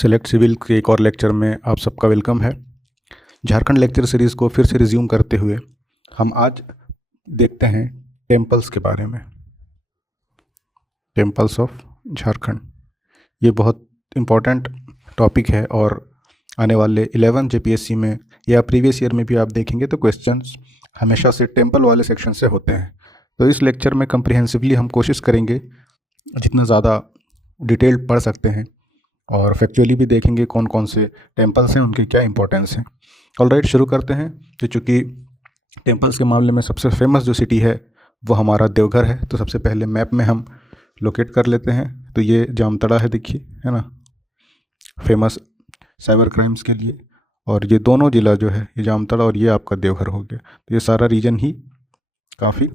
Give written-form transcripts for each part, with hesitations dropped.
Select civil के एक और लेक्चर में आप सबका वेलकम है। झारखंड लेक्चर सीरीज़ को फिर से रिज्यूम करते हुए हम आज देखते हैं टेम्पल्स के बारे में। टेम्पल्स ऑफ झारखंड ये बहुत इम्पॉर्टेंट टॉपिक है और आने वाले 11 जेपीएससी में या प्रीवियस ईयर में भी आप देखेंगे तो क्वेश्चंस हमेशा से टेम्पल वाले सेक्शन से होते हैं। तो इस लेक्चर में कंप्रिहेंसिवली हम कोशिश करेंगे जितना ज़्यादा डिटेल्ड पढ़ सकते हैं और फैक्चुअली भी देखेंगे कौन कौन से टेम्पल्स हैं, उनके क्या इंपॉर्टेंस हैं। ऑलराइट, शुरू करते हैं। तो चूँकि टेम्पल्स के मामले में सबसे फेमस जो सिटी है वो हमारा देवघर है, तो सबसे पहले मैप में हम लोकेट कर लेते हैं। तो ये जामताड़ा है, देखिए, है ना, फेमस साइबर क्राइम्स के लिए। और ये दोनों ज़िला जो है, ये जामताड़ा और ये आपका देवघर हो गया। तो ये सारा रीजन ही काफ़ी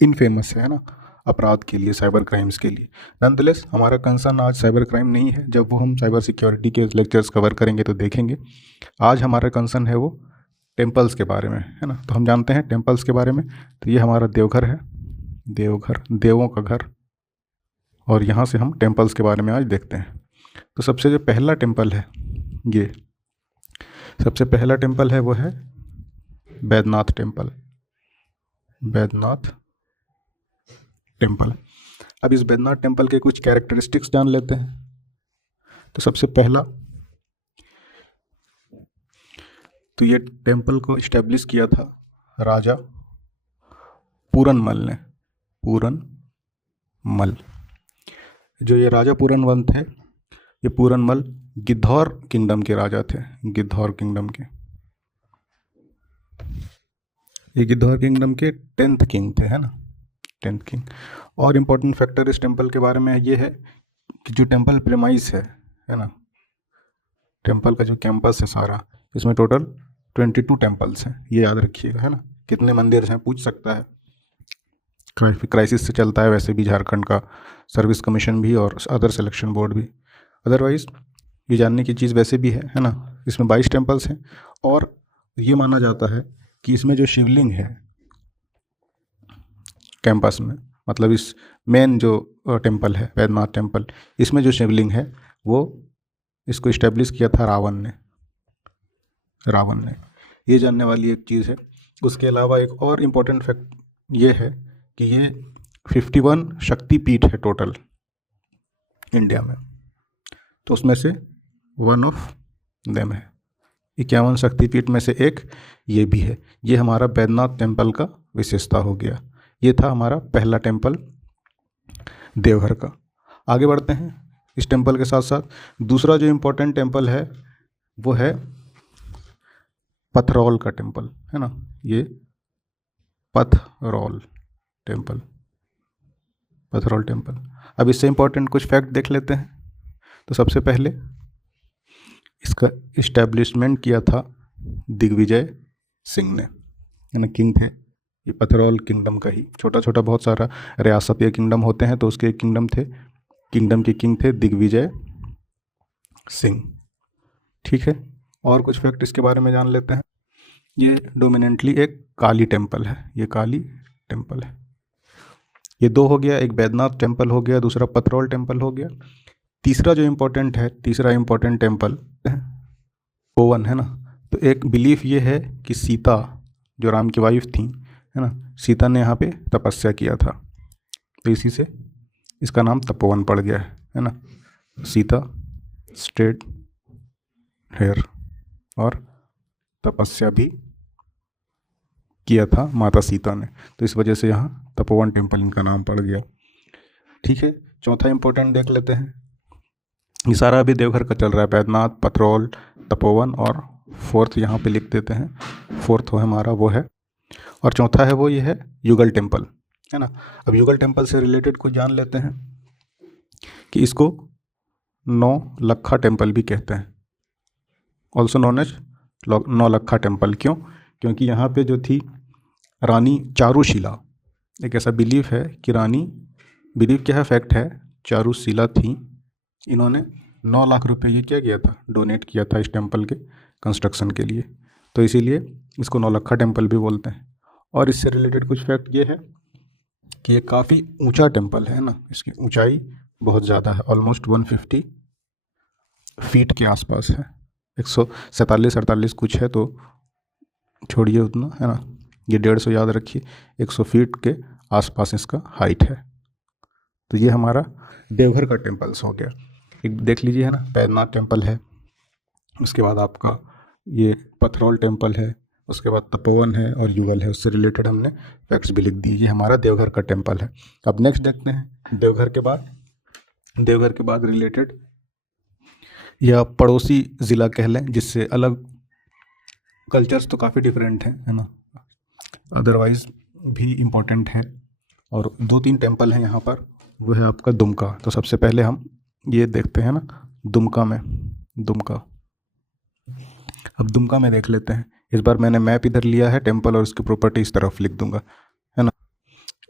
इनफेमस है ना, अपराध के लिए, साइबर क्राइम्स के लिए। नॉनदलेस हमारा कंसर्न आज साइबर क्राइम नहीं है, जब वो हम साइबर सिक्योरिटी के लेक्चर्स कवर करेंगे तो देखेंगे। आज हमारा कंसर्न है वो टेम्पल्स के बारे में, है ना। तो हम जानते हैं टेम्पल्स के बारे में। तो ये हमारा देवघर है, देवघर देवों का घर, और यहाँ से हम टेम्पल्स के बारे में आज देखते हैं। तो सबसे जो पहला टेम्पल है, ये सबसे पहला टेम्पल है वो है बैद्यनाथ टेम्पल। बैद्यनाथ टेम्पल। अब इस बैद्यनाथ टेम्पल के कुछ कैरेक्टरिस्टिक्स जान लेते हैं। तो सबसे पहला, तो ये टेम्पल को इस्टेब्लिश किया था राजा पूरनमल ने। पूरनमल, जो ये राजा पूरनमल थे, ये पूरनमल गिद्धौर किंगडम के राजा थे। गिद्धौर किंगडम के, ये गिद्धौर किंगडम के 10th किंग थे, है ना, 10th किंग। और इम्पोर्टेंट फैक्टर इस टेम्पल के बारे में ये है कि जो टेम्पल प्रेमाइस है ना, टेम्पल का जो कैंपस है सारा, इसमें टोटल 22 टेम्पल्स हैं, ये याद रखिएगा, है ना। कितने मंदिर हैं पूछ सकता है, क्राइसिस से चलता है वैसे भी झारखंड का सर्विस कमीशन भी और अदर सिलेक्शन बोर्ड भी। अदरवाइज ये जानने की चीज़ वैसे भी है ना। इसमें 22 टेम्पल्स हैं और ये माना जाता है कि इसमें जो शिवलिंग है कैंपस में, मतलब इस मेन जो टेम्पल है बैद्यनाथ टेम्पल, इसमें जो शिवलिंग है वो इसको इस्टेब्लिश किया था रावण ने। रावण ने, ये जानने वाली एक चीज़ है। उसके अलावा एक और इम्पोर्टेंट फैक्ट ये है कि ये 51 शक्तिपीठ है टोटल इंडिया में, तो उसमें से वन ऑफ देम है। 51 शक्तिपीठ में से एक ये भी है। ये हमारा बैद्यनाथ टेम्पल का विशेषता हो गया। ये था हमारा पहला टेम्पल देवघर का। आगे बढ़ते हैं। इस टेम्पल के साथ साथ दूसरा जो इम्पोर्टेंट टेम्पल है वो है पथरौल का टेम्पल, है ना। ये पथरौल टेम्पल, पथरौल टेम्पल। अब इससे इम्पोर्टेंट कुछ फैक्ट देख लेते हैं। तो सबसे पहले इसका इस्टेब्लिशमेंट किया था दिग्विजय सिंह ने, है ना, किंग थे। ये पथरौल किंगडम का ही छोटा छोटा बहुत सारा रियासत या किंगडम होते हैं, तो उसके एक किंगडम थे, किंगडम के किंग थे दिग्विजय सिंह। ठीक है, और कुछ फैक्ट इसके बारे में जान लेते हैं। ये डोमिनेंटली एक काली टेम्पल है, ये काली टेम्पल है। ये दो हो गया, एक बैद्यनाथ टेम्पल हो गया, दूसरा पथरौल टेम्पल हो गया। तीसरा जो इम्पोर्टेंट है, तीसरा इम्पोर्टेंट टेम्पल तपोवन, है ना। तो एक बिलीफ ये है कि सीता जो राम की वाइफ थी, है ना, सीता ने यहाँ पे तपस्या किया था, तो इसी से इसका नाम तपोवन पड़ गया है ना। सीता स्टेड हेयर, और तपस्या भी किया था माता सीता ने, तो इस वजह से यहाँ तपोवन टेम्पल इनका नाम पड़ गया। ठीक है, चौथा इम्पोर्टेंट देख लेते हैं। ये सारा अभी देवघर का चल रहा है, बैद्यनाथ, पथरौल, तपोवन, और फोर्थ यहाँ पे लिख देते हैं। फोर्थ हमारा वो है, और चौथा है वो ये है युगल टेम्पल, है ना। अब युगल टेम्पल से रिलेटेड कुछ जान लेते हैं कि इसको 9 लखा टेम्पल भी कहते हैं, ऑल्सो नोन एज 9 लखा टेम्पल। क्यों? क्योंकि यहाँ पे जो थी रानी चारुशिला, एक ऐसा बिलीफ है कि रानी, बिलीफ क्या है, फैक्ट है, चारुशिला थी। इन्होंने 9 लाख रुपए ये क्या किया था, डोनेट किया था इस टेम्पल के कंस्ट्रक्शन के लिए, तो इसीलिए इसको 9 लखा टेम्पल भी बोलते हैं। और इससे रिलेटेड कुछ फैक्ट ये है कि ये काफ़ी ऊंचा टेम्पल है ना, इसकी ऊंचाई बहुत ज़्यादा है, ऑलमोस्ट 150 फीट के आसपास है। 147-48 कुछ है, तो छोड़िए उतना, है ना, ये 150 याद रखिए। 100 फीट के आसपास इसका हाइट है। तो ये हमारा देवघर का टेम्पल्स हो गया। एक देख लीजिए, है ना, बैद्यनाथ टेम्पल है, उसके बाद आपका ये पथरौल टेम्पल है, उसके बाद तपोवन है और युगल है। उससे रिलेटेड हमने फैक्ट्स भी लिख दिए। ये हमारा देवघर का टेम्पल है। अब नेक्स्ट देखते हैं देवघर के बाद रिलेटेड या पड़ोसी ज़िला कह लें, जिससे अलग कल्चर्स तो काफ़ी डिफरेंट हैं, है ना, अदरवाइज भी इम्पोर्टेंट है। और 2-3 टेम्पल हैं यहाँ पर। वो है आपका दुमका। तो सबसे पहले हम ये देखते हैं ना, दुमका अब दुमका में देख लेते हैं। इस बार मैंने मैप इधर लिया है, टेम्पल और उसकी प्रॉपर्टी इस तरफ लिख दूंगा, है ना।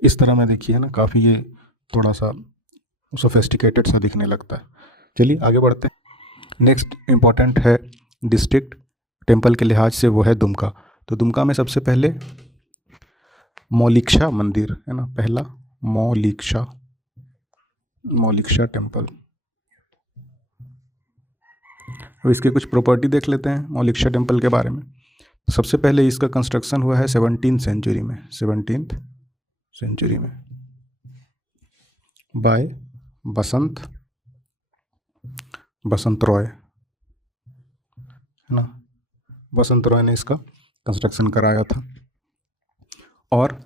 इस तरह में देखिए ना, काफ़ी ये थोड़ा सा सोफिस्टिकेटेड सा दिखने लगता है। चलिए आगे बढ़ते हैं। नेक्स्ट इम्पॉर्टेंट है डिस्ट्रिक्ट टेम्पल के लिहाज से, वो है दुमका। तो दुमका में सबसे पहले मौलिक्षा मंदिर है ना, पहला मौलिक्षा टेम्पल। अब इसके कुछ प्रॉपर्टी देख लेते हैं मौलिक्षा टेम्पल के बारे में। सबसे पहले इसका कंस्ट्रक्शन हुआ है 17th सेंचुरी में बाय बसंत रॉय, है ना। बसंत रॉय ने इसका कंस्ट्रक्शन कराया था। और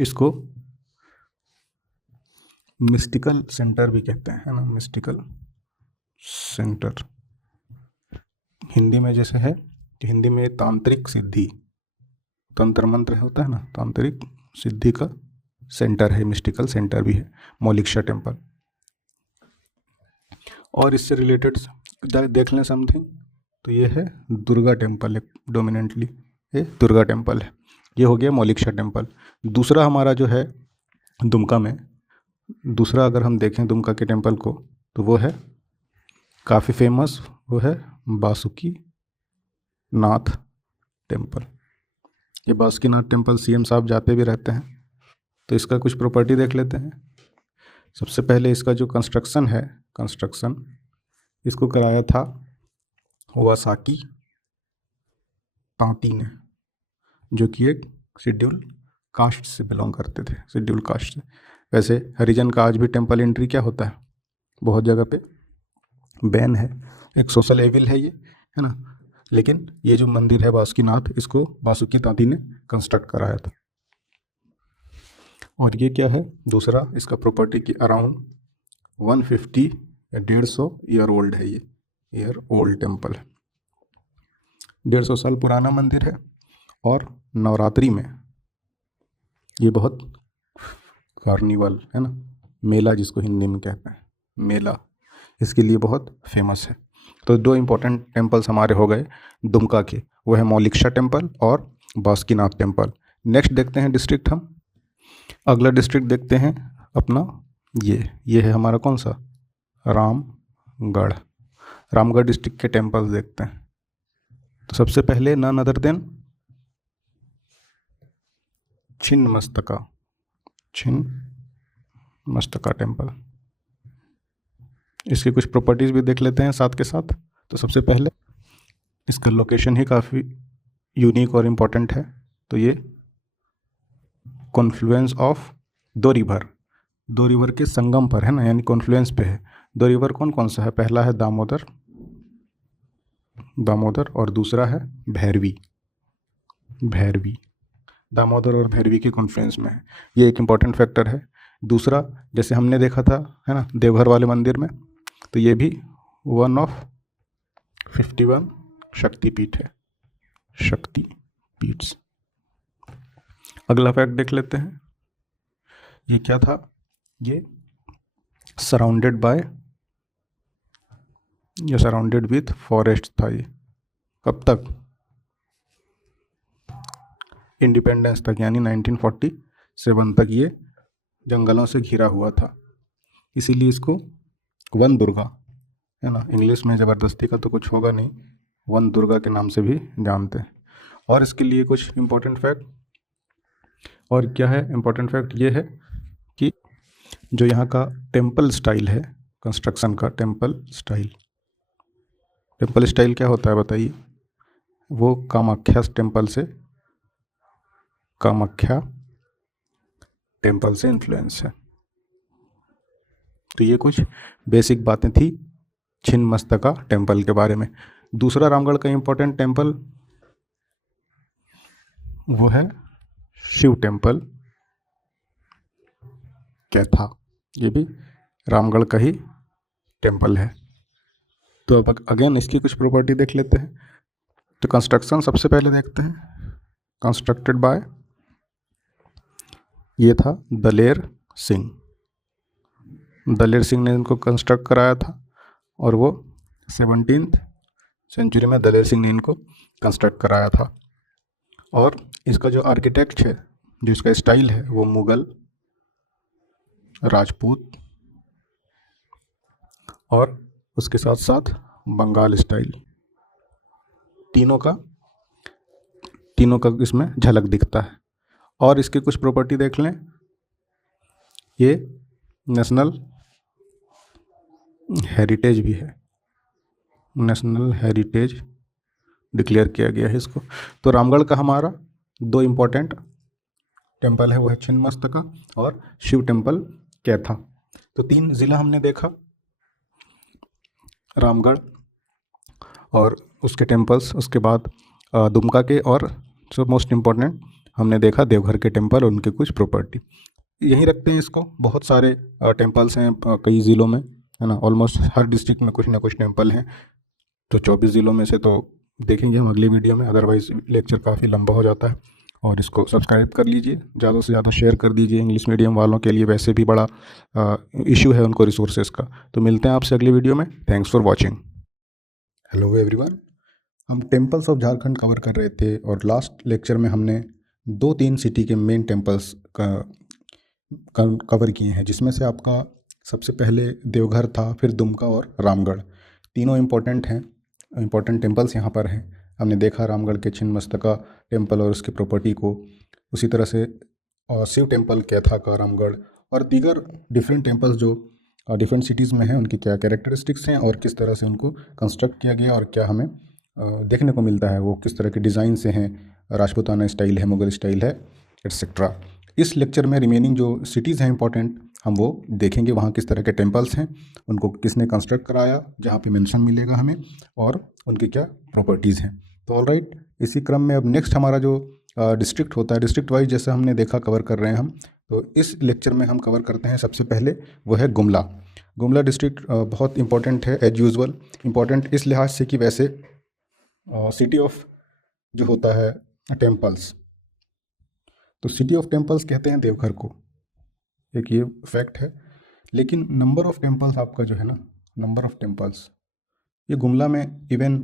इसको मिस्टिकल सेंटर भी कहते हैं, है ना, मिस्टिकल सेंटर। हिंदी में जैसे है कि हिंदी में तांत्रिक सिद्धि, तंत्र मंत्र होता है ना, तांत्रिक सिद्धि का सेंटर है, मिस्टिकल सेंटर भी है मौलिक्षा टेम्पल। और इससे रिलेटेड देख लें समथिंग, तो ये है दुर्गा टेम्पल, एक डोमिनेंटली ये दुर्गा टेम्पल है। ये हो गया मौलिक्षा टेम्पल। दूसरा हमारा जो है दुमका में, दूसरा अगर हम देखें दुमका के टेम्पल को, तो वो है काफ़ी फेमस, वो है बासुकी नाथ टेम्पल। ये बासुकीनाथ टेम्पल सीएम साहब जाते भी रहते हैं। तो इसका कुछ प्रॉपर्टी देख लेते हैं। सबसे पहले इसका जो कंस्ट्रक्शन इसको कराया था वासाकी तांती ने, जो कि एक शेड्यूल कास्ट से बिलोंग करते थे, शेड्यूल कास्ट से। वैसे हरिजन का आज भी टेम्पल एंट्री क्या होता है, बहुत जगह पे बैन है, एक सोशल एविल है ये, है ना। लेकिन ये जो मंदिर है बासुकीनाथ, इसको बासुकी तांती ने कंस्ट्रक्ट कराया था। और ये क्या है, दूसरा इसका प्रॉपर्टी की अराउंड 150 या 150 ईयर ओल्ड है, ये ईयर ओल्ड टेम्पल है, 150 साल पुराना मंदिर है। और नवरात्रि में ये बहुत कार्निवल, है ना, मेला जिसको हिंदी में कहते हैं, मेला, इसके लिए बहुत फेमस है। तो 2 इम्पोर्टेंट टेम्पल्स हमारे हो गए दुमका के, वो है मौलिक्षा टेम्पल और बासुकीनाथ टेम्पल। नेक्स्ट देखते हैं डिस्ट्रिक्ट हम, अगला डिस्ट्रिक्ट देखते हैं अपना, ये है हमारा कौन सा, रामगढ़ डिस्ट्रिक्ट के टेम्पल्स देखते हैं। तो सबसे पहले नन अदर देन छिन्नमस्तका टेम्पल। इसकी कुछ प्रॉपर्टीज़ भी देख लेते हैं साथ के साथ। तो सबसे पहले इसका लोकेशन ही काफ़ी यूनिक और इम्पोर्टेंट है। तो ये कॉन्फ्लुएंस ऑफ दो रिवर के संगम पर है ना, यानी कॉन्फ्लुएंस पे है। 2 रिवर कौन कौन सा है, पहला है दामोदर और दूसरा है भैरवी। दामोदर और भैरवी के कॉन्फ्लुएंस में है, ये एक इम्पॉर्टेंट फैक्टर है। दूसरा, जैसे हमने देखा था, है ना, देवघर वाले मंदिर में, तो ये भी 1 ऑफ 51 शक्तिपीठ है, शक्तिपीठ। अगला फैक्ट देख लेते हैं, ये क्या था, ये सराउंडेड विथ फॉरेस्ट था। ये कब तक, इंडिपेंडेंस तक, यानी 1947 तक ये जंगलों से घिरा हुआ था। इसीलिए इसको वन दुर्गा, है ना, इंग्लिश में ज़बरदस्ती का तो कुछ होगा नहीं, वन दुर्गा के नाम से भी जानते हैं। और इसके लिए कुछ इम्पोर्टेंट फैक्ट, और क्या है इम्पोर्टेंट फैक्ट, ये है कि जो यहाँ का टेम्पल स्टाइल है, कंस्ट्रक्शन का टेम्पल स्टाइल, टेम्पल स्टाइल क्या होता है बताइए? वो कामाख्या टेम्पल से इन्फ्लुएंस है। तो ये कुछ बेसिक बातें थी छिन्नमस्तिका टेम्पल के बारे में। दूसरा रामगढ़ का इम्पोर्टेंट टेम्पल वो है शिव टेम्पल कैथा। ये भी रामगढ़ का ही टेम्पल है। तो अब अगेन इसकी कुछ प्रॉपर्टी देख लेते हैं। तो कंस्ट्रक्शन सबसे पहले देखते हैं। कंस्ट्रक्टेड बाय, ये था दलेर सिंह ने इनको कंस्ट्रक्ट कराया था, और वो 17th सेंचुरी में दलेर सिंह ने इनको कंस्ट्रक्ट कराया था। और इसका जो आर्किटेक्ट है, जो इसका स्टाइल है, वो मुगल, राजपूत और उसके साथ साथ बंगाल स्टाइल, तीनों का इसमें झलक दिखता है। और इसकी कुछ प्रॉपर्टी देख लें। ये नेशनल हेरिटेज भी है, नेशनल हेरिटेज डिक्लेयर किया गया है इसको। तो रामगढ़ का हमारा 2 इम्पोर्टेंट टेम्पल है, वो है छिन्नमस्तिका और शिव टेम्पल कैथा। तो 3 ज़िला हमने देखा, रामगढ़ और उसके टेम्पल्स, उसके बाद दुमका के, और जो मोस्ट इम्पोर्टेंट हमने देखा देवघर के टेम्पल और उनके कुछ प्रॉपर्टी। यहीं रखते हैं इसको। बहुत सारे टेम्पल्स हैं कई ज़िलों में, है ना। ऑलमोस्ट हर डिस्ट्रिक्ट में कुछ ना कुछ टेम्पल हैं। तो 24 ज़िलों में से तो देखेंगे हम अगली वीडियो में, अदरवाइज़ लेक्चर काफ़ी लंबा हो जाता है। और इसको सब्सक्राइब कर लीजिए, ज़्यादा से ज़्यादा शेयर कर दीजिए। इंग्लिश मीडियम वालों के लिए वैसे भी बड़ा इशू है उनको रिसोर्सेज का। तो मिलते हैं आपसे अगली वीडियो में। Thanks for watching. Hello everyone, हम टेम्पल्स ऑफ झारखंड कवर कर रहे थे, और लास्ट लेक्चर में हमने 2-3 सिटी के मेन टेम्पल्स का कवर किए हैं, जिसमें से आपका सबसे पहले देवघर था, फिर दुमका और रामगढ़। तीनों इम्पोर्टेंट हैं, इम्पोर्टेंट टेम्पल्स यहाँ पर हैं। हमने देखा रामगढ़ के छिन्नमस्तिका टेम्पल और उसकी प्रॉपर्टी को, उसी तरह से शिव टेम्पल कैथा का, रामगढ़ और दीगर डिफरेंट टेम्पल्स जो डिफरेंट सिटीज़ में हैं, उनकी क्या कैरेक्टरिस्टिक्स हैं और किस तरह से उनको कंस्ट्रक्ट किया गया और क्या हमें देखने को मिलता है, वो किस तरह के डिज़ाइन से हैं, राजपूताना स्टाइल है, मुगल स्टाइल है, एट्सेट्रा। इस लेक्चर में रिमेनिंग जो सिटीज़ हैं इंपॉर्टेंट, हम वो देखेंगे, वहाँ किस तरह के टेम्पल्स हैं, उनको किसने कंस्ट्रक्ट कराया, जहाँ पे मेंशन मिलेगा हमें, और उनकी क्या प्रॉपर्टीज़ हैं। तो ऑलराइट, इसी क्रम में अब नेक्स्ट हमारा जो डिस्ट्रिक्ट होता है, डिस्ट्रिक्ट वाइज जैसे हमने देखा कवर कर रहे हैं हम, तो इस लेक्चर में हम कवर करते हैं सबसे पहले वो है गुमला। गुमला डिस्ट्रिक्ट बहुत इंपॉर्टेंट है एज यूजुअल। इंपॉर्टेंट इस लिहाज से कि वैसे सिटी ऑफ जो होता है टेम्पल्स, तो सिटी ऑफ टेम्पल्स कहते हैं देवघर को, एक ये फैक्ट है। लेकिन नंबर ऑफ टेम्पल्स आपका जो है ना, नंबर ऑफ टेम्पल्स, ये गुमला में, इवन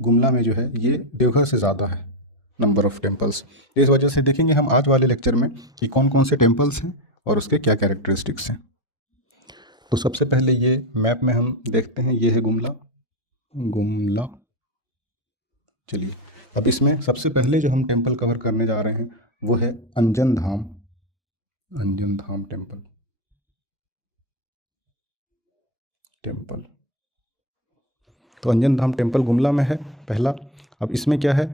गुमला में जो है ये देवघर से ज़्यादा है नंबर ऑफ टेम्पल्स। इस वजह से देखेंगे हम आज वाले लेक्चर में कि कौन कौन से टेम्पल्स हैं और उसके क्या कैरेक्टरिस्टिक्स हैं। तो सबसे पहले ये मैप में हम देखते हैं, ये है गुमला। चलिए, अब इसमें सबसे पहले जो हम टेम्पल कवर करने जा रहे हैं वो है अंजन धाम टेम्पल। तो अंजन धाम टेम्पल गुमला में है पहला। अब इसमें क्या है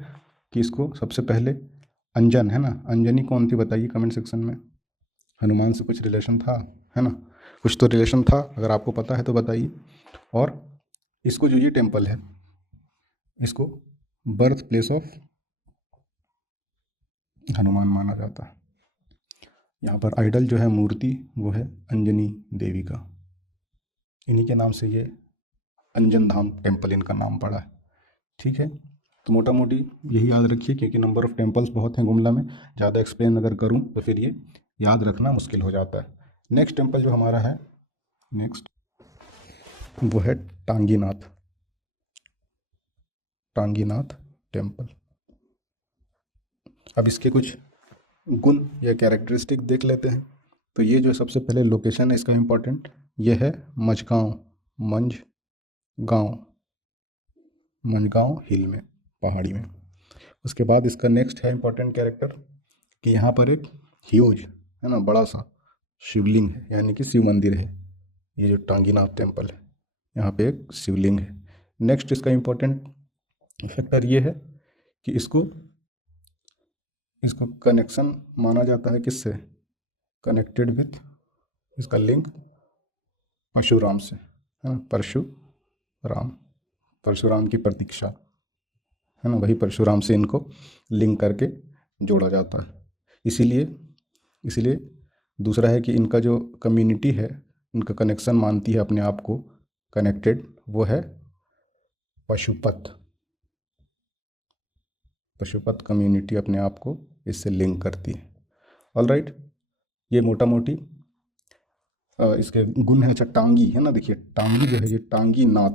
कि इसको सबसे पहले अंजन, है ना, अंजनी कौन थी बताइए कमेंट सेक्शन में। हनुमान से कुछ रिलेशन था, है ना, कुछ तो रिलेशन था, अगर आपको पता है तो बताइए। और इसको जो ये टेम्पल है, इसको बर्थ प्लेस ऑफ हनुमान माना जाता है। यहाँ पर आइडल जो है, मूर्ति, वो है अंजनी देवी का। इन्हीं के नाम से ये अंजन धाम टेम्पल इनका नाम पड़ा है। ठीक है, तो मोटा मोटी यही याद रखिए, क्योंकि नंबर ऑफ़ टेम्पल्स बहुत हैं गुमला में। ज़्यादा एक्सप्लेन अगर करूँ तो फिर ये याद रखना मुश्किल हो जाता है। नेक्स्ट टेम्पल जो हमारा है, नेक्स्ट वो है टांगीनाथ टेम्पल। अब इसके कुछ गुण या कैरेक्टरिस्टिक देख लेते हैं। तो ये जो सबसे पहले लोकेशन है इसका इम्पोर्टेंट, ये है मंझगांव हिल में, पहाड़ी में। उसके बाद इसका नेक्स्ट है इम्पोर्टेंट कैरेक्टर कि यहाँ पर एक ह्यूज, है ना, बड़ा सा शिवलिंग है, यानी कि शिव मंदिर है। ये जो टांगीनाथ टेम्पल है, यहाँ पे एक शिवलिंग है। नेक्स्ट इसका इम्पोर्टेंट फैक्टर ये है कि इसको कनेक्शन माना जाता है किससे, कनेक्टेड विथ, इसका लिंक परशुराम से, है ना, परशुराम की प्रतीक्षा, है ना, वही परशुराम से इनको लिंक करके जोड़ा जाता है। इसीलिए दूसरा है कि इनका जो कम्युनिटी है, इनका कनेक्शन मानती है अपने आप को कनेक्टेड, वो है पशुपत कम्युनिटी अपने आप को इससे लिंक करती है। ऑल राइट, ये मोटा मोटी इसके गुण है। अच्छा, टांगी है ना, देखिए टांगी जो है ये टांगी नाथ,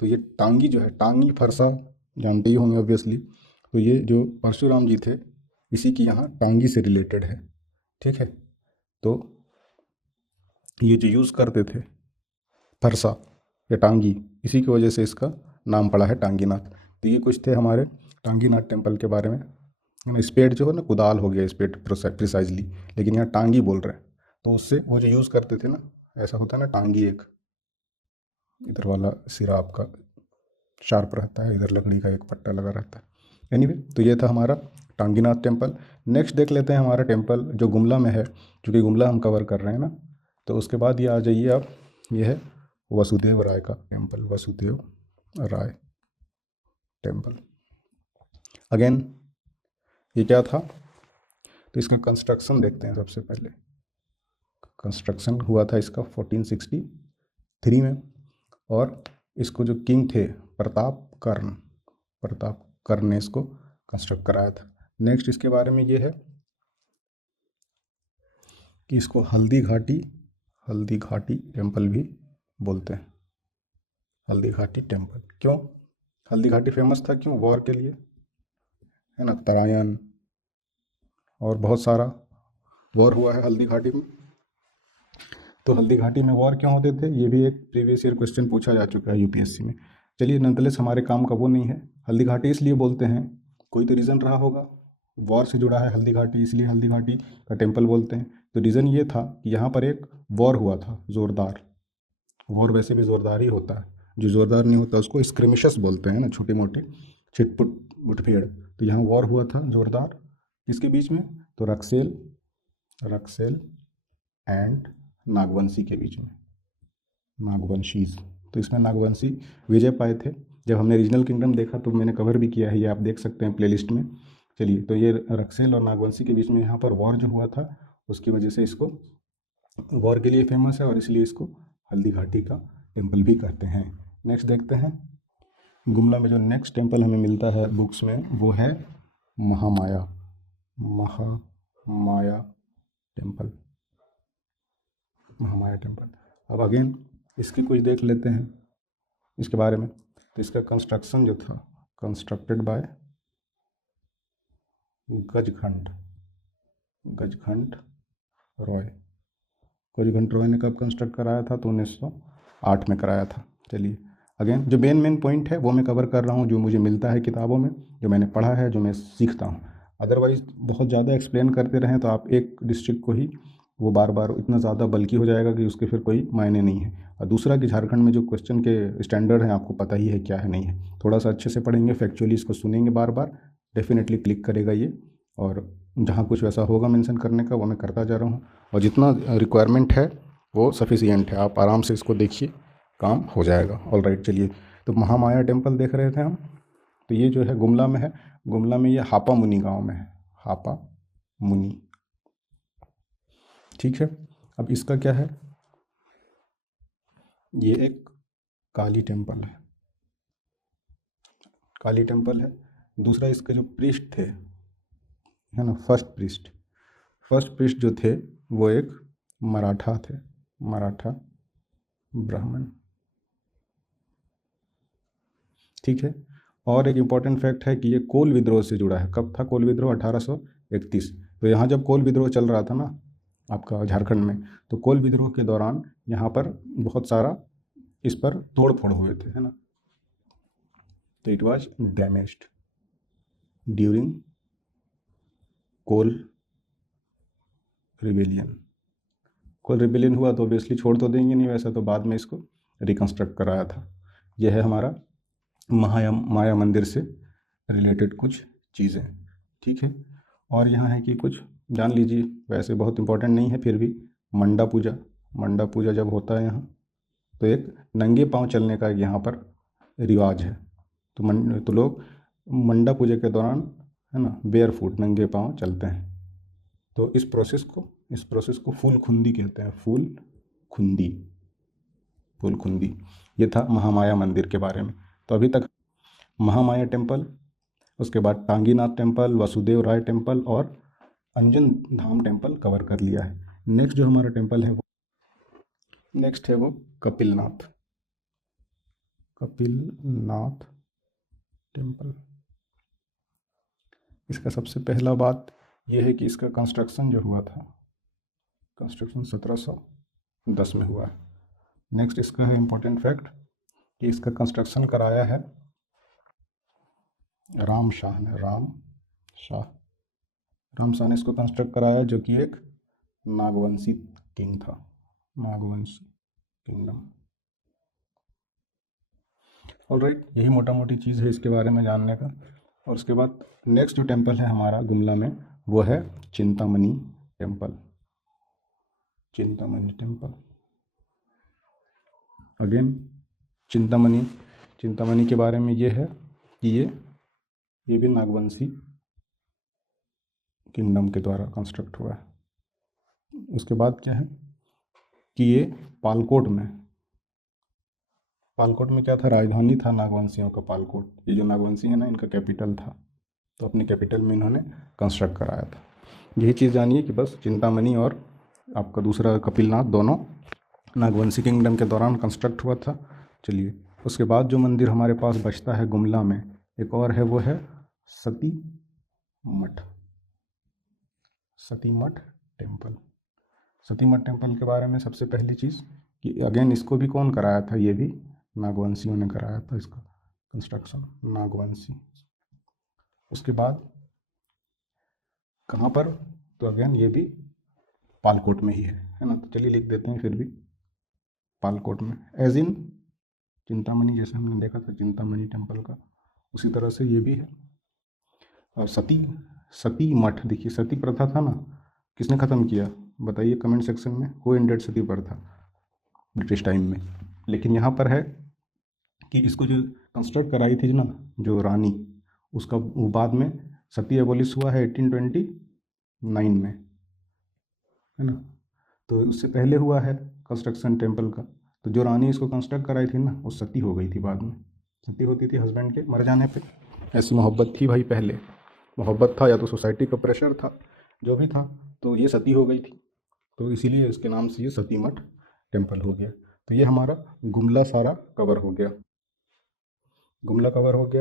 तो ये टांगी जो है, टांगी फरसा जानते ही होंगे ऑब्वियसली, तो ये जो परशुराम जी थे इसी की यहाँ टांगी से रिलेटेड है। ठीक है, तो ये जो यूज़ करते थे फरसा या टांगी, इसी की वजह से इसका नाम पड़ा है टांगीनाथ। तो ये कुछ थे हमारे टांगीनाथ टेम्पल के बारे में। स्पेड जो है ना, कुदाल हो गया स्पेड प्रिसाइजली, लेकिन यहाँ टांगी बोल रहे हैं, तो उससे वो जो यूज़ करते थे ना, ऐसा होता है ना टांगी, एक इधर वाला सिरा आपका शार्प रहता है, इधर लकड़ी का एक पट्टा लगा रहता है। एनीवे, तो ये था हमारा टांगीनाथ टेम्पल। नेक्स्ट देख लेते हैं हमारा टेम्पल जो गुमला में है, क्योंकि गुमला हम कवर कर रहे हैं ना, तो उसके बाद ये आ जाइए आप, ये है वसुदेव राय का टेम्पल, वसुदेव राय टेम्पल। अगेन ये क्या था, तो इसका कंस्ट्रक्शन देखते हैं। सबसे पहले कंस्ट्रक्शन हुआ था इसका 1463 में, और इसको जो किंग थे प्रताप कर्ण ने इसको कंस्ट्रक्ट कराया था। नेक्स्ट इसके बारे में ये है कि इसको हल्दी घाटी टेम्पल भी बोलते हैं। हल्दी घाटी टेम्पल क्यों, हल्दी घाटी फेमस था क्यों, वॉर के लिए, है ना, तरायन और बहुत सारा वॉर हुआ है हल्दी घाटी में। तो हल्दी घाटी में वॉर क्यों होते थे, ये भी एक प्रीवियस ईयर क्वेश्चन पूछा जा चुका है यूपीएससी में। चलिए, नंतलेस हमारे काम का वो नहीं है। हल्दी घाटी इसलिए बोलते हैं, कोई तो रीज़न रहा होगा, वॉर से जुड़ा है हल्दी घाटी, इसलिए हल्दी घाटी का टेम्पल बोलते हैं। तो रीज़न ये था कि यहाँ पर एक वॉर हुआ था ज़ोरदार, वॉर वैसे भी ज़ोरदार ही होता है, जो ज़ोरदार नहीं होता उसको स्क्रिमिशस बोलते हैं ना, छोटे मोटे छिटपुट मुठभेड़। तो यहाँ वॉर हुआ था ज़ोरदार, किसके बीच में, तो रक्सेल एंड नागवंशी के बीच में, नागवंशीज। तो इसमें नागवंशी विजय पाए थे। जब हमने रीजनल किंगडम देखा तो मैंने कवर भी किया है, ये आप देख सकते हैं प्लेलिस्ट में। चलिए, तो ये रक्सेल और नागवंशी के बीच में यहाँ पर वॉर जो हुआ था, उसकी वजह से इसको वॉर के लिए फेमस है, और इसलिए इसको हल्दी घाटी का टेम्पल भी कहते हैं। नेक्स्ट देखते हैं, गुमला में जो नेक्स्ट टेम्पल हमें मिलता है बुक्स में, वो है महामाया टेम्पल, महामाया टेम्पल। अब अगेन इसकी कुछ देख लेते हैं इसके बारे में। तो इसका कंस्ट्रक्शन जो था, कंस्ट्रक्टेड बाय गजखंड रॉय ने कब कंस्ट्रक्ट कराया था, तो 1908 में कराया था। चलिए, अगेन जो मेन पॉइंट है वो मैं कवर कर रहा हूँ, जो मुझे मिलता है किताबों में, जो मैंने पढ़ा है, जो मैं सीखता हूँ। अदरवाइज़ बहुत ज़्यादा एक्सप्लेन करते रहें तो आप एक डिस्ट्रिक्ट को ही वो बार बार इतना ज़्यादा बल्कि हो जाएगा कि उसके फिर कोई मायने नहीं है। और दूसरा कि झारखंड में जो क्वेश्चन के स्टैंडर्ड हैं आपको पता ही है क्या है नहीं है। थोड़ा सा अच्छे से पढ़ेंगे, फैक्चुअली इसको सुनेंगे बार बार, डेफिनेटली क्लिक करेगा ये। और जहाँ कुछ वैसा होगा मेंशन करने का वो मैं करता जा रहा हूँ, और जितना रिक्वायरमेंट है वो सफिशियंट है, आप आराम से इसको देखिए, काम हो जाएगा। ऑल राइट, चलिए, तो महामाया टेम्पल देख रहे थे हम। तो ये जो है गुमला में है, गुमला में ये हापा मुनी गांव में है, हापा मुनी। ठीक है, अब इसका क्या है, ये एक काली टेम्पल है। दूसरा इसके जो प्रीस्ट थे, है ना, फर्स्ट प्रीस्ट जो थे वो एक मराठा थे, मराठा ब्राह्मण। ठीक है, और एक इम्पॉर्टेंट फैक्ट है कि ये कोल विद्रोह से जुड़ा है। कब था कोल विद्रोह, 1831। तो यहाँ जब कोल विद्रोह चल रहा था ना आपका झारखंड में, तो कोल विद्रोह के दौरान यहाँ पर बहुत सारा इस पर तोड़ फोड़ हुए थे, है ना। तो it was damaged during Kol rebellion हुआ, तो ऑब्वियसली छोड़ तो देंगे नहीं, वैसा तो बाद में इसको रिकंस्ट्रक्ट कराया था। यह है हमारा माया मंदिर से रिलेटेड कुछ चीज़ें, ठीक है। और यहाँ है कि कुछ जान लीजिए, वैसे बहुत इंपॉर्टेंट नहीं है फिर भी। मंडा पूजा जब होता है यहाँ, तो एक नंगे पांव चलने का यहाँ पर रिवाज है। तो लोग मंडा पूजा के दौरान, है ना, बेयर फुट नंगे पांव चलते हैं। तो इस प्रोसेस को फूल खुंदी कहते हैं। फूल खुंदी। ये था महामाया मंदिर के बारे में। तो अभी तक महामाया टेम्पल, उसके बाद टांगीनाथ टेम्पल, वसुदेव राय टेम्पल और अंजन धाम टेम्पल कवर कर लिया है। नेक्स्ट जो हमारा टेम्पल है वो कपिलनाथ टेम्पल। इसका सबसे पहला बात यह है कि इसका कंस्ट्रक्शन जो हुआ था, कंस्ट्रक्शन 1710 में हुआ है। नेक्स्ट इसका है इम्पोर्टेंट फैक्ट कि इसका कंस्ट्रक्शन कराया है राम शाह ने इसको कंस्ट्रक्ट कराया, जो कि एक नागवंशी किंग था, नागवंशी किंगडम। ऑलराइट, यही मोटा मोटी चीज़ है इसके बारे में जानने का। और उसके बाद नेक्स्ट जो टेम्पल है हमारा गुमला में, वो है चिंतामणि टेम्पल। अगेन चिंतामणि के बारे में ये है कि ये भी नागवंशी किंगडम के द्वारा कंस्ट्रक्ट हुआ है। उसके बाद क्या है कि ये पालकोट में क्या था, राजधानी था नागवंशियों का पालकोट। ये जो नागवंशी है ना, इनका कैपिटल था, तो अपने कैपिटल में इन्होंने कंस्ट्रक्ट कराया था। यही चीज़ जानिए कि बस चिंतामणि और आपका दूसरा कपिलनाथ दोनों नागवंशी किंगडम के दौरान कंस्ट्रक्ट हुआ था। चलिए, उसके बाद जो मंदिर हमारे पास बचता है गुमला में, एक और है, वो है सती मठ टेम्पल के बारे में सबसे पहली चीज़ कि अगेन इसको भी कौन कराया था, ये भी नागवंशियों ने कराया था इसका कंस्ट्रक्शन, नागवंशी। उसके बाद कहाँ पर, तो अगेन ये भी पालकोट में ही है ना। तो चलिए लिख देते हैं फिर भी पालकोट में, एज इन चिंतामणि, जैसे हमने देखा था चिंतामणि टेम्पल का, उसी तरह से ये भी है। और सती मठ, देखिए सती प्रथा था ना, किसने ख़त्म किया बताइए कमेंट सेक्शन में। हु एंडेड सती प्रथा ब्रिटिश टाइम में। लेकिन यहाँ पर है कि इसको जो कंस्ट्रक्ट कराई थी ना जो रानी, उसका वो बाद में सती एबोलिश हुआ है 1829 में, है ना। तो उससे पहले हुआ है कंस्ट्रक्शन टेम्पल का। तो जो रानी इसको कंस्ट्रक्ट कराई थी ना, वो सती हो गई थी बाद में। सती होती थी हस्बैंड के मर जाने पे। ऐसी मोहब्बत थी भाई, पहले मोहब्बत था या तो सोसाइटी का प्रेशर था, जो भी था, तो ये सती हो गई थी। तो इसीलिए इसके नाम से ये सती मठ टेम्पल हो गया। तो ये हमारा गुमला सारा कवर हो गया।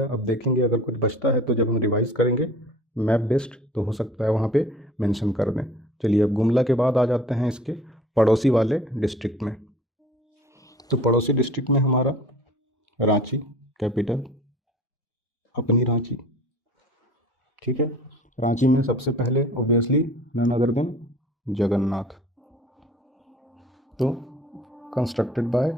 अब देखेंगे अगर कुछ बचता है तो जब हम रिवाइज करेंगे मैप बेस्ड, तो हो सकता है वहाँ पे मेंशन कर दें। चलिए, अब गुमला के बाद आ जाते हैं इसके पड़ोसी वाले डिस्ट्रिक्ट में। तो पड़ोसी डिस्ट्रिक्ट में हमारा रांची, कैपिटल अपनी रांची, ठीक है। रांची में सबसे पहले obviously none other than Jagannath. तो कंस्ट्रक्टेड बाय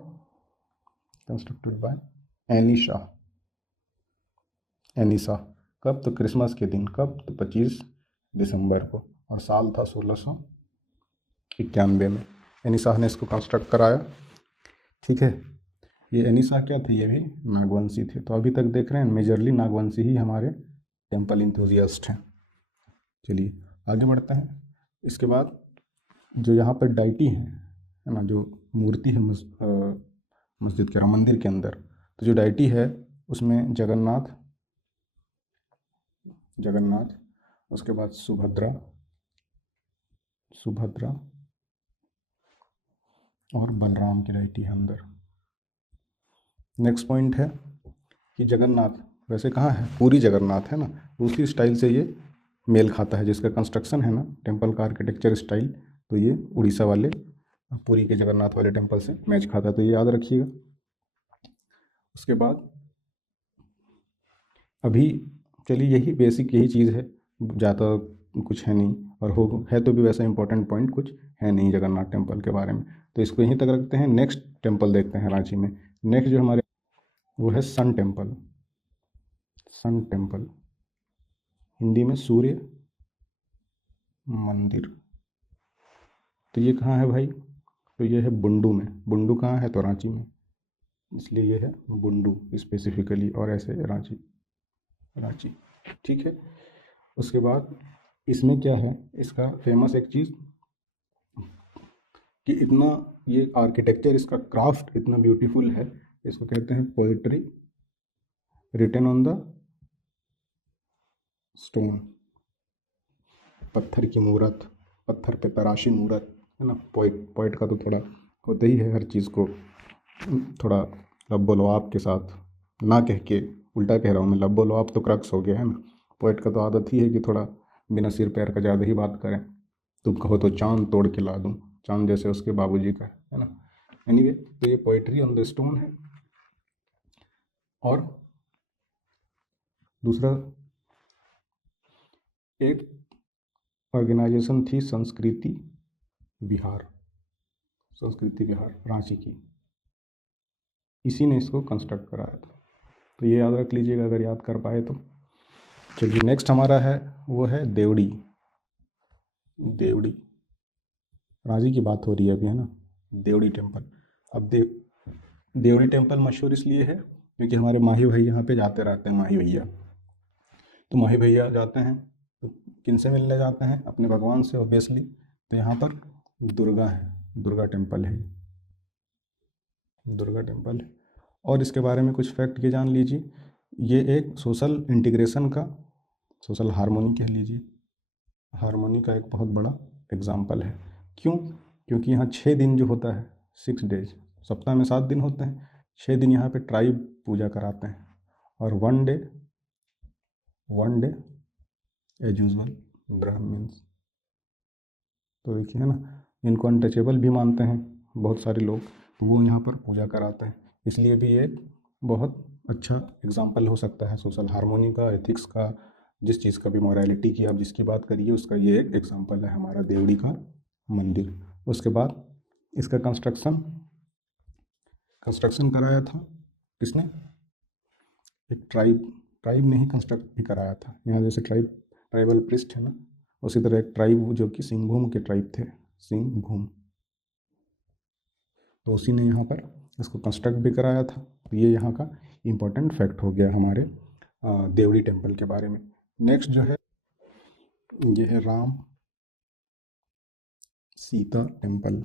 एनी शाह। कब, तो क्रिसमस के दिन। कब, तो 25 दिसंबर को, और साल था 1691 में एनी शाह ने इसको कंस्ट्रक्ट कराया, ठीक है। ये एनी शाह क्या थे, ये भी नागवंशी थे। तो अभी तक देख रहे हैं मेजरली नागवंशी ही हमारे टेम्पल इंथुजियास्ट हैं। चलिए आगे बढ़ते हैं। इसके बाद जो यहाँ पर डाइटी है ना, जो मूर्ति है मस्जिद के मंदिर के अंदर, तो जो डाइटी है उसमें जगन्नाथ, उसके बाद सुभद्रा और बलराम की डाइटी है अंदर। नेक्स्ट पॉइंट है कि जगन्नाथ वैसे कहाँ है, पूरी जगन्नाथ है ना, उसी स्टाइल से ये मेल खाता है। जिसका कंस्ट्रक्शन है ना टेम्पल का आर्किटेक्चर स्टाइल, तो ये उड़ीसा वाले पुरी के जगन्नाथ वाले टेम्पल से मैच खाता है, तो ये याद रखिएगा। उसके बाद अभी चलिए यही बेसिक यही चीज़ है, ज़्यादा कुछ है नहीं, और है तो भी वैसा इंपॉर्टेंट पॉइंट कुछ है नहीं जगन्नाथ टेम्पल के बारे में। तो इसको यहीं तक रखते हैं। नेक्स्ट टेम्पल देखते हैं रांची में। नेक्स्ट जो हमारे वो है sun temple. Sun temple, Hindi में सूर्य मंदिर। तो ये कहाँ है भाई? तो ये है बुंडू में। बुंडू कहाँ है? तो रांची में, इसलिए ये है बुंडू स्पेसिफिकली, और ऐसे रांची, रांची। ठीक है। उसके बाद इसमें क्या है, इसका फेमस एक चीज़ कि इतना ये आर्किटेक्चर, इसका क्राफ्ट इतना ब्यूटीफुल है, इसको कहते हैं poetry written on the stone. पत्थर की मूरत, पत्थर पे तराशी मूरत, है ना। पोइट का तो थोड़ा होता ही है हर चीज़ को थोड़ा लब्बो लुआब के साथ, ना कह के उल्टा कह रहा हूँ मैं, लब्बो लुआब तो क्रक्स हो गया है ना। पोइट का तो आदत ही है कि थोड़ा बिना सिर पैर का ज़्यादा ही बात करें। तुम कहो तो चांद तोड़ के ला दूँ, चांद जैसे उसके बाबूजी का है ना। एनीवे, तो ये पोइट्री ऑन द स्टोन है। और दूसरा एक ऑर्गेनाइजेशन थी संस्कृति विहार, संस्कृति विहार रांची की, इसी ने इसको कंस्ट्रक्ट कराया था। तो ये याद रख लीजिएगा अगर याद कर पाए तो। चलिए नेक्स्ट हमारा है वो है देवड़ी। देवड़ी, रांची की बात हो रही है अभी, है ना। देवड़ी टेम्पल। अब देवड़ी टेम्पल मशहूर इसलिए है क्योंकि हमारे माही भाई यहाँ पे जाते रहते हैं, माही भैया। तो माही भैया जाते हैं तो किन से मिलने जाते हैं? अपने भगवान से ऑब्वियसली। तो यहाँ पर दुर्गा है, दुर्गा टेम्पल है, दुर्गा टेम्पल है। और इसके बारे में कुछ फैक्ट ये जान लीजिए, ये एक सोशल इंटीग्रेशन का, सोशल हारमोनी कह लीजिए, हारमोनी का एक बहुत बड़ा एग्जाम्पल है। क्यों? क्योंकि यहाँ 6 दिन जो होता है, 6 डेज, सप्ताह में 7 दिन होते हैं, 6 दिन यहाँ पे ट्राइब पूजा कराते हैं, और one day as usual Brahmins. तो देखिए, है ना, इनको अनटचेबल भी मानते हैं बहुत सारे लोग, वो यहाँ पर पूजा कराते हैं। इसलिए भी ये बहुत अच्छा एग्जाम्पल हो सकता है सोशल हारमोनी का, एथिक्स का, जिस चीज़ का भी, मोरालिटी की आप जिसकी बात करिए उसका ये एक एग्जाम्पल है हमारा देवड़ी का मंदिर। उसके बाद इसका कंस्ट्रक्शन कराया था किसने? एक ट्राइब ने ही कंस्ट्रक्ट भी कराया था। यहाँ जैसे ट्राइबल प्रिस्ट है ना, उसी तरह एक ट्राइब जो कि सिंहभूम के ट्राइब थे, सिंहभूम, तो उसी ने यहाँ पर इसको कंस्ट्रक्ट भी कराया था। तो ये यहाँ का इम्पोर्टेंट फैक्ट हो गया हमारे देवड़ी टेम्पल के बारे में। नेक्स्ट जो है ये है राम सीता टेम्पल।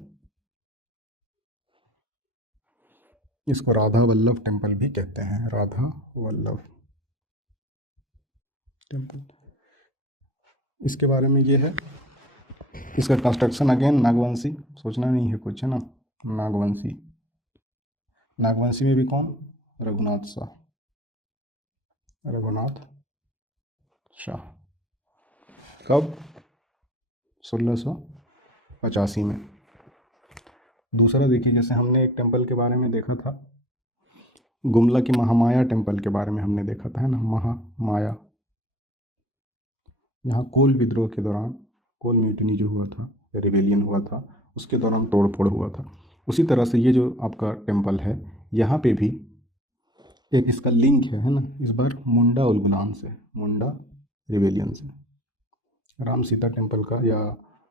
इसको राधा वल्लभ टेम्पल भी कहते हैं, राधा वल्लभ टेम्पल। इसके बारे में ये है, इसका कंस्ट्रक्शन अगेन नागवंशी, सोचना नहीं है कुछ, है ना। नागवंशी, नागवंशी में भी कौन? रघुनाथ शाह, रघुनाथ शाह। कब? 1685 में। दूसरा देखिए, जैसे हमने एक टेम्पल के बारे में देखा था, गुमला की महामाया टेम्पल के बारे में हमने देखा था, है ना, महामाया। यहाँ कोल विद्रोह के दौरान, कोल म्यूटनी जो हुआ था, रिवेलियन हुआ था, उसके दौरान तोड़ फोड़ हुआ था। उसी तरह से ये जो आपका टेम्पल है, यहाँ पे भी एक इसका लिंक है ना, इस बार मुंडा उलगुलान से, मुंडा रिवेलियन से। राम सीता टेम्पल का या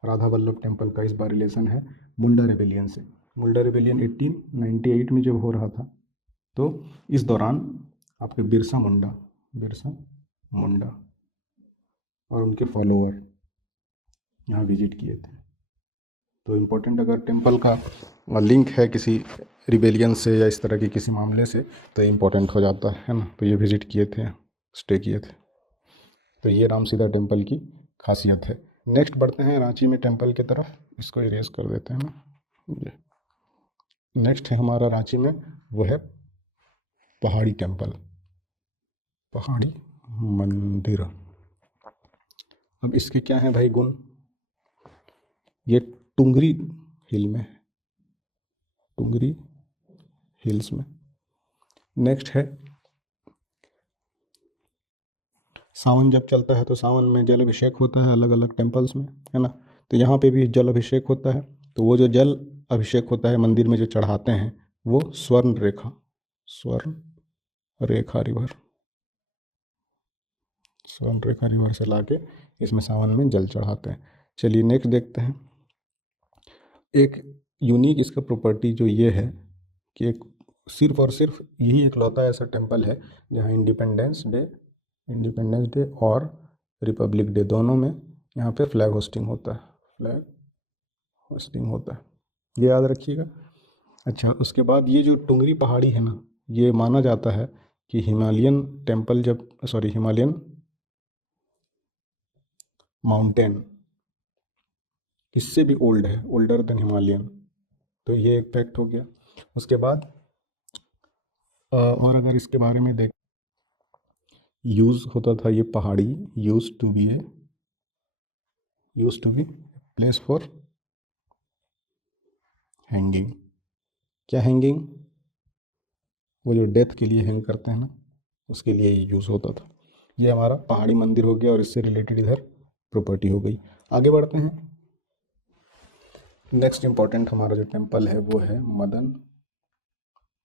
राधा वल्लभ टेम्पल का इस बार रिलेशन है मुंडा रिवेलियन से। मुंडा रिवेलियन 1898 में जब हो रहा था, तो इस दौरान आपके बिरसा मुंडा और उनके फॉलोअर यहाँ विजिट किए थे। तो इम्पोर्टेंट, अगर टेम्पल का लिंक है किसी रिबेलियन से या इस तरह के किसी मामले से, तो इम्पोर्टेंट हो जाता है ना। तो ये विजिट किए थे, स्टे किए थे। तो ये राम सीता टेम्पल की खासियत है। नेक्स्ट बढ़ते हैं रांची में टेम्पल की तरफ, इसको इरेज कर देते हैं ना। ये नेक्स्ट है हमारा रांची में, वो है पहाड़ी टेम्पल, पहाड़ी मंदिर। अब इसके क्या है भाई गुण? ये टुंगरी हिल में, टुंगरी हिल्स में। नेक्स्ट है, सावन जब चलता है तो सावन में जल अभिषेक होता है अलग अलग टेम्पल्स में, है ना। तो यहाँ पे भी जल अभिषेक होता है। तो वो जो जल अभिषेक होता है मंदिर में जो चढ़ाते हैं, वो स्वर्ण रेखा रिवर, स्वर्ण रेखा रिवर्सल आके इसमें सावन में जल चढ़ाते हैं। चलिए नेक्स्ट देखते हैं। एक यूनिक इसका प्रॉपर्टी जो ये है कि एक सिर्फ और सिर्फ यही एकलौता ऐसा टेम्पल है जहाँ इंडिपेंडेंस डे और रिपब्लिक डे दोनों में यहाँ पे फ्लैग होस्टिंग होता है, ये याद रखिएगा। अच्छा, उसके बाद ये जो टुंगरी पहाड़ी है ना, ये माना जाता है कि हिमालयन माउंटेन इससे भी ओल्ड है, ओल्डर देन हिमालयन। तो ये एक फैक्ट हो गया। उसके बाद और अगर इसके बारे में देख, यूज़ होता था ये पहाड़ी use to be place for hanging. क्या हैंगिंग? वो जो डेथ के लिए हैंग करते हैं ना, उसके लिए ये यूज़ होता था। ये हमारा पहाड़ी मंदिर हो गया और इससे रिलेटेड इधर प्रॉपर्टी हो गई। आगे बढ़ते हैं। नेक्स्ट इम्पॉर्टेंट हमारा जो टेम्पल है वो है मदन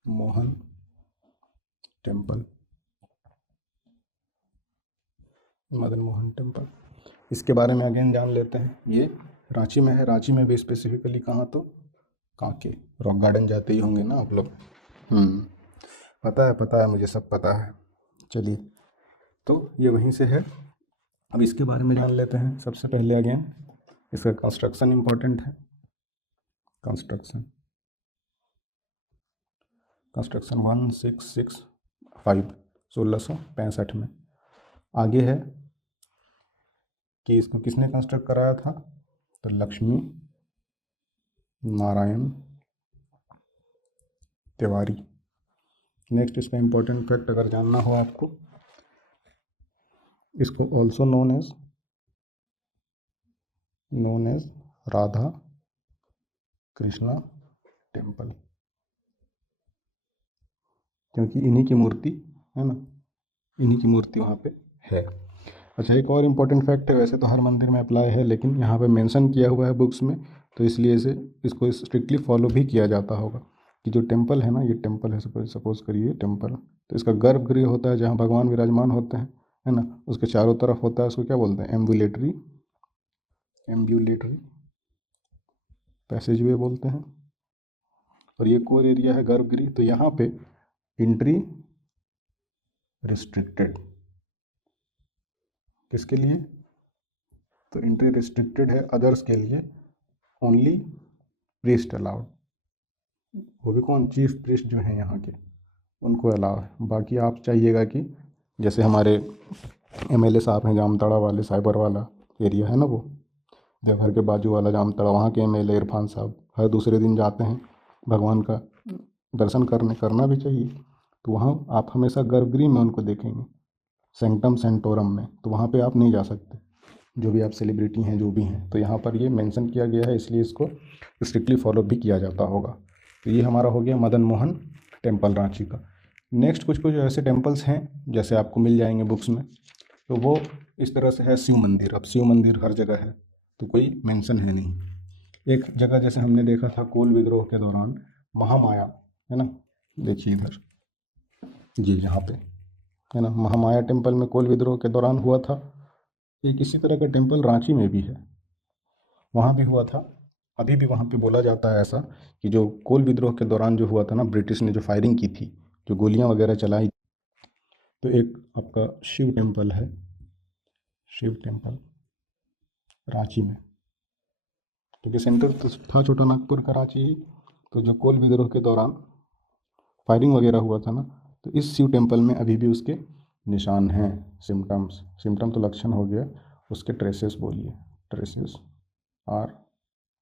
मोहन टेम्पल। इसके बारे में अगेन जान लेते हैं। ये रांची में है, रांची में भी स्पेसिफिकली कहाँ, तो कांके रॉक गार्डन जाते ही होंगे ना आप लोग। पता है मुझे, सब पता है। चलिए, तो ये वहीं से है। अब इसके बारे में जान लेते हैं। सबसे पहले अगेन इसका कंस्ट्रक्शन इम्पॉर्टेंट है। कंस्ट्रक्शन 1665 में। आगे है कि इसको किसने कंस्ट्रक्ट कराया था, तो लक्ष्मी नारायण तिवारी। नेक्स्ट इसका इम्पोर्टेंट फैक्ट अगर जानना हो आपको, इसको also known as Radha Krishna temple, क्योंकि इन्हीं की मूर्ति है ना, इन्हीं की मूर्ति वहाँ पे है। अच्छा, एक और इम्पोर्टेंट फैक्ट है, वैसे तो हर मंदिर में अप्लाई है लेकिन यहाँ पे मेंशन किया हुआ है बुक्स में, तो इसलिए इसको स्ट्रिक्टली फॉलो भी किया जाता होगा कि जो टेम्पल है ना, ये टेम्पल है, सपोज करिए टेम्पल, तो इसका गर्भगृह होता है जहाँ भगवान विराजमान होते हैं, है ना, उसके चारों तरफ होता है, उसको क्या बोलते हैं, एम्बुलेटरी पैसेजवे बोलते हैं। और ये कोर एरिया है गर्भगृह, तो यहाँ पे एंट्री रिस्ट्रिक्टेड। किसके लिए? तो एंट्री रिस्ट्रिक्टेड है, अदर्स के लिए ओनली प्रीस्ट अलाउड। वो भी कौन? चीफ प्रीस्ट जो हैं यहाँ के, उनको अलाउ है। बाकी आप चाहिएगा कि जैसे हमारे एमएलए साहब हैं जामताड़ा वाले, साइबर वाला एरिया है ना, वो देवघर के बाजू वाला जामताड़ा, वहाँ के एमएलए इरफान साहब हर दूसरे दिन जाते हैं भगवान का दर्शन करना भी चाहिए। तो वहाँ आप हमेशा गर्भगृह में उनको देखेंगे, सेंक्टम सेंटोरम में, तो वहाँ पे आप नहीं जा सकते, जो भी आप सेलिब्रिटी हैं, जो भी हैं। तो यहाँ पर ये मेंशन किया गया है, इसलिए इसको स्ट्रिक्टली फॉलो भी किया जाता होगा। तो ये हमारा हो गया मदन मोहन टेम्पल रांची का। नेक्स्ट कुछ ऐसे टेम्पल्स हैं जैसे आपको मिल जाएंगे बुक्स में, तो वो इस तरह से है। शिव मंदिर, अब शिव मंदिर हर जगह है तो कोई मेंशन है नहीं। एक जगह जैसे हमने देखा था कोल विद्रोह के दौरान, महामाया है ना, देखिए इधर जी, यहाँ पे है ना, महामाया टेम्पल में कोल विद्रोह के दौरान हुआ था। एक इसी तरह का टेम्पल रांची में भी है, वहाँ भी हुआ था। अभी भी वहाँ पे बोला जाता है ऐसा कि जो कोल विद्रोह के दौरान जो हुआ था ना, ब्रिटिश ने जो फायरिंग की थी, जो गोलियाँ वगैरह चलाई, तो एक आपका शिव टेम्पल है, शिव टेम्पल रांची में, क्योंकि सेंटर तो था छोटा नागपुर का रांची ही। तो जो कोल विद्रोह के दौरान फायरिंग वगैरह हुआ था ना, तो इस शिव टेम्पल में अभी भी उसके निशान हैं। सिम्टम तो लक्षण हो गया, उसके ट्रेसेस बोलिए, ट्रेसेस आर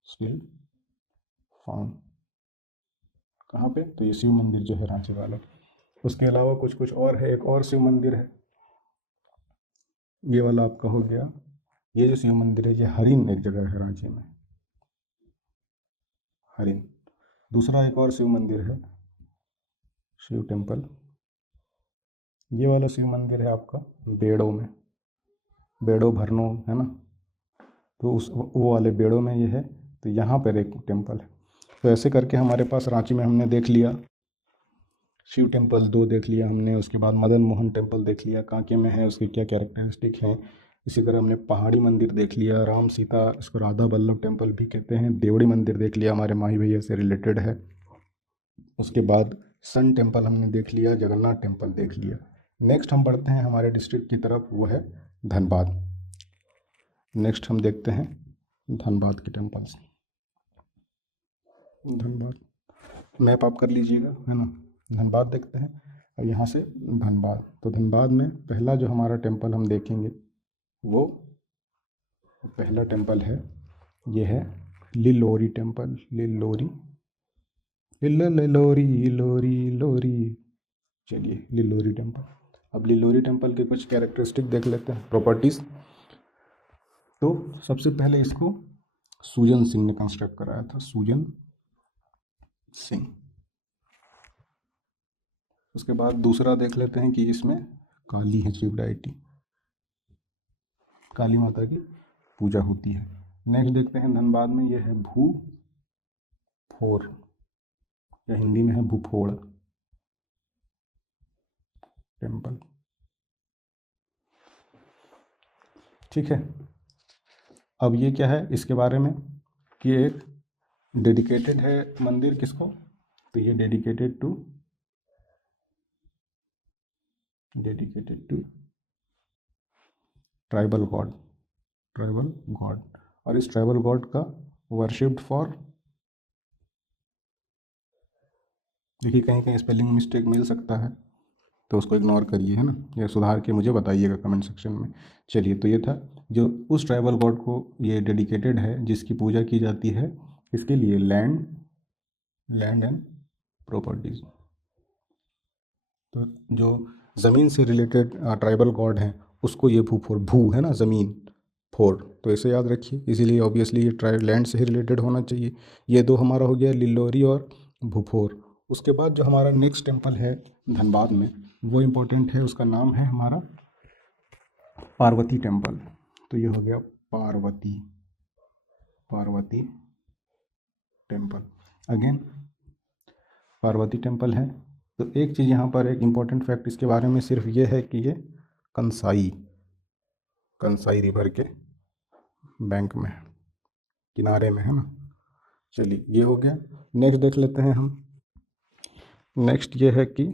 स्टिल फाउंड। कहाँ पे? तो ये शिव मंदिर जो है रांची वाला। उसके अलावा कुछ और है, एक और शिव मंदिर है, ये वाला आपका हो गया। ये जो शिव मंदिर है, ये हरिन एक जगह है रांची में, हरिन। दूसरा एक और शिव मंदिर है, शिव टेम्पल, ये वाला शिव मंदिर है आपका बेड़ो में, बेड़ो भरनो है ना, तो उस वो वाले बेड़ो में ये है। तो यहाँ पर एक टेम्पल है। तो ऐसे करके हमारे पास रांची में हमने देख लिया शिव टेम्पल 2 देख लिया हमने। उसके बाद मदन मोहन टेम्पल देख लिया, कांके में है, उसके क्या कैरेक्टरिस्टिक हैं। इसी तरह हमने पहाड़ी मंदिर देख लिया, राम सीता, इसको राधा वल्लभ टेम्पल भी कहते हैं। देवड़ी मंदिर देख लिया, हमारे माही भैया से रिलेटेड है। उसके बाद सन टेम्पल हमने देख लिया, जगन्नाथ टेम्पल देख लिया। नेक्स्ट हम बढ़ते हैं हमारे डिस्ट्रिक्ट की तरफ, वो है धनबाद। नेक्स्ट हम देखते हैं धनबाद के टेम्पल्स। धनबाद मैप आप कर लीजिएगा, है ना। धनबाद देखते हैं और यहाँ से धनबाद। तो धनबाद में पहला जो हमारा टेम्पल हम देखेंगे, वो पहला टेम्पल है, ये है लिलोरी टेम्पल। लिलोरी लिलोरी लोरी लोरी, चलिए लिलोरी टेम्पल। अब लिलोरी टेम्पल के कुछ कैरेक्टरिस्टिक देख लेते हैं, प्रॉपर्टीज़। तो सबसे पहले इसको सूजन सिंह ने कंस्ट्रक्ट कराया था, सूजन सिंह। उसके बाद दूसरा देख लेते हैं कि इसमें काली है चीफ डाइटी, काली माता की पूजा होती है। नेक्स्ट देखते हैं धनबाद में, ये है भूफोर, या हिंदी में है भूफोड़ टेम्पल। ठीक है, अब ये क्या है इसके बारे में कि एक डेडिकेटेड है मंदिर, किसको, तो ये डेडिकेटेड टू ट्राइबल गॉड, और इस ट्राइबल गॉड का वर्शिप्ड फॉर, देखिए कहीं कहीं स्पेलिंग मिस्टेक मिल सकता है तो उसको इग्नोर करिए, है ना, या सुधार के मुझे बताइएगा कमेंट सेक्शन में। चलिए, तो ये था जो उस ट्राइबल गॉड को ये डेडिकेटेड है, जिसकी पूजा की जाती है इसके लिए लैंड एंड प्रॉपर्टीज। तो जो ज़मीन से रिलेटेड ट्राइबल गॉड हैं उसको ये भू है ना, ज़मीन, फोर, तो इसे याद रखिए। इसीलिए ऑब्वियसली ये लैंड से ही रिलेटेड होना चाहिए। ये दो हमारा हो गया, लिलोरी और भूफोर। उसके बाद जो हमारा नेक्स्ट टेम्पल है धनबाद में, वो इम्पोर्टेंट है, उसका नाम है हमारा पार्वती टेम्पल। तो ये हो गया Parvati temple. Again Parvati temple है। तो एक चीज़ यहाँ पर, एक इम्पॉर्टेंट फैक्ट इसके बारे में सिर्फ ये है कि ये कंसाई रिवर के बैंक में, किनारे में, है ना। चलिए, ये हो गया। नेक्स्ट देख लेते हैं हम। नेक्स्ट ये है कि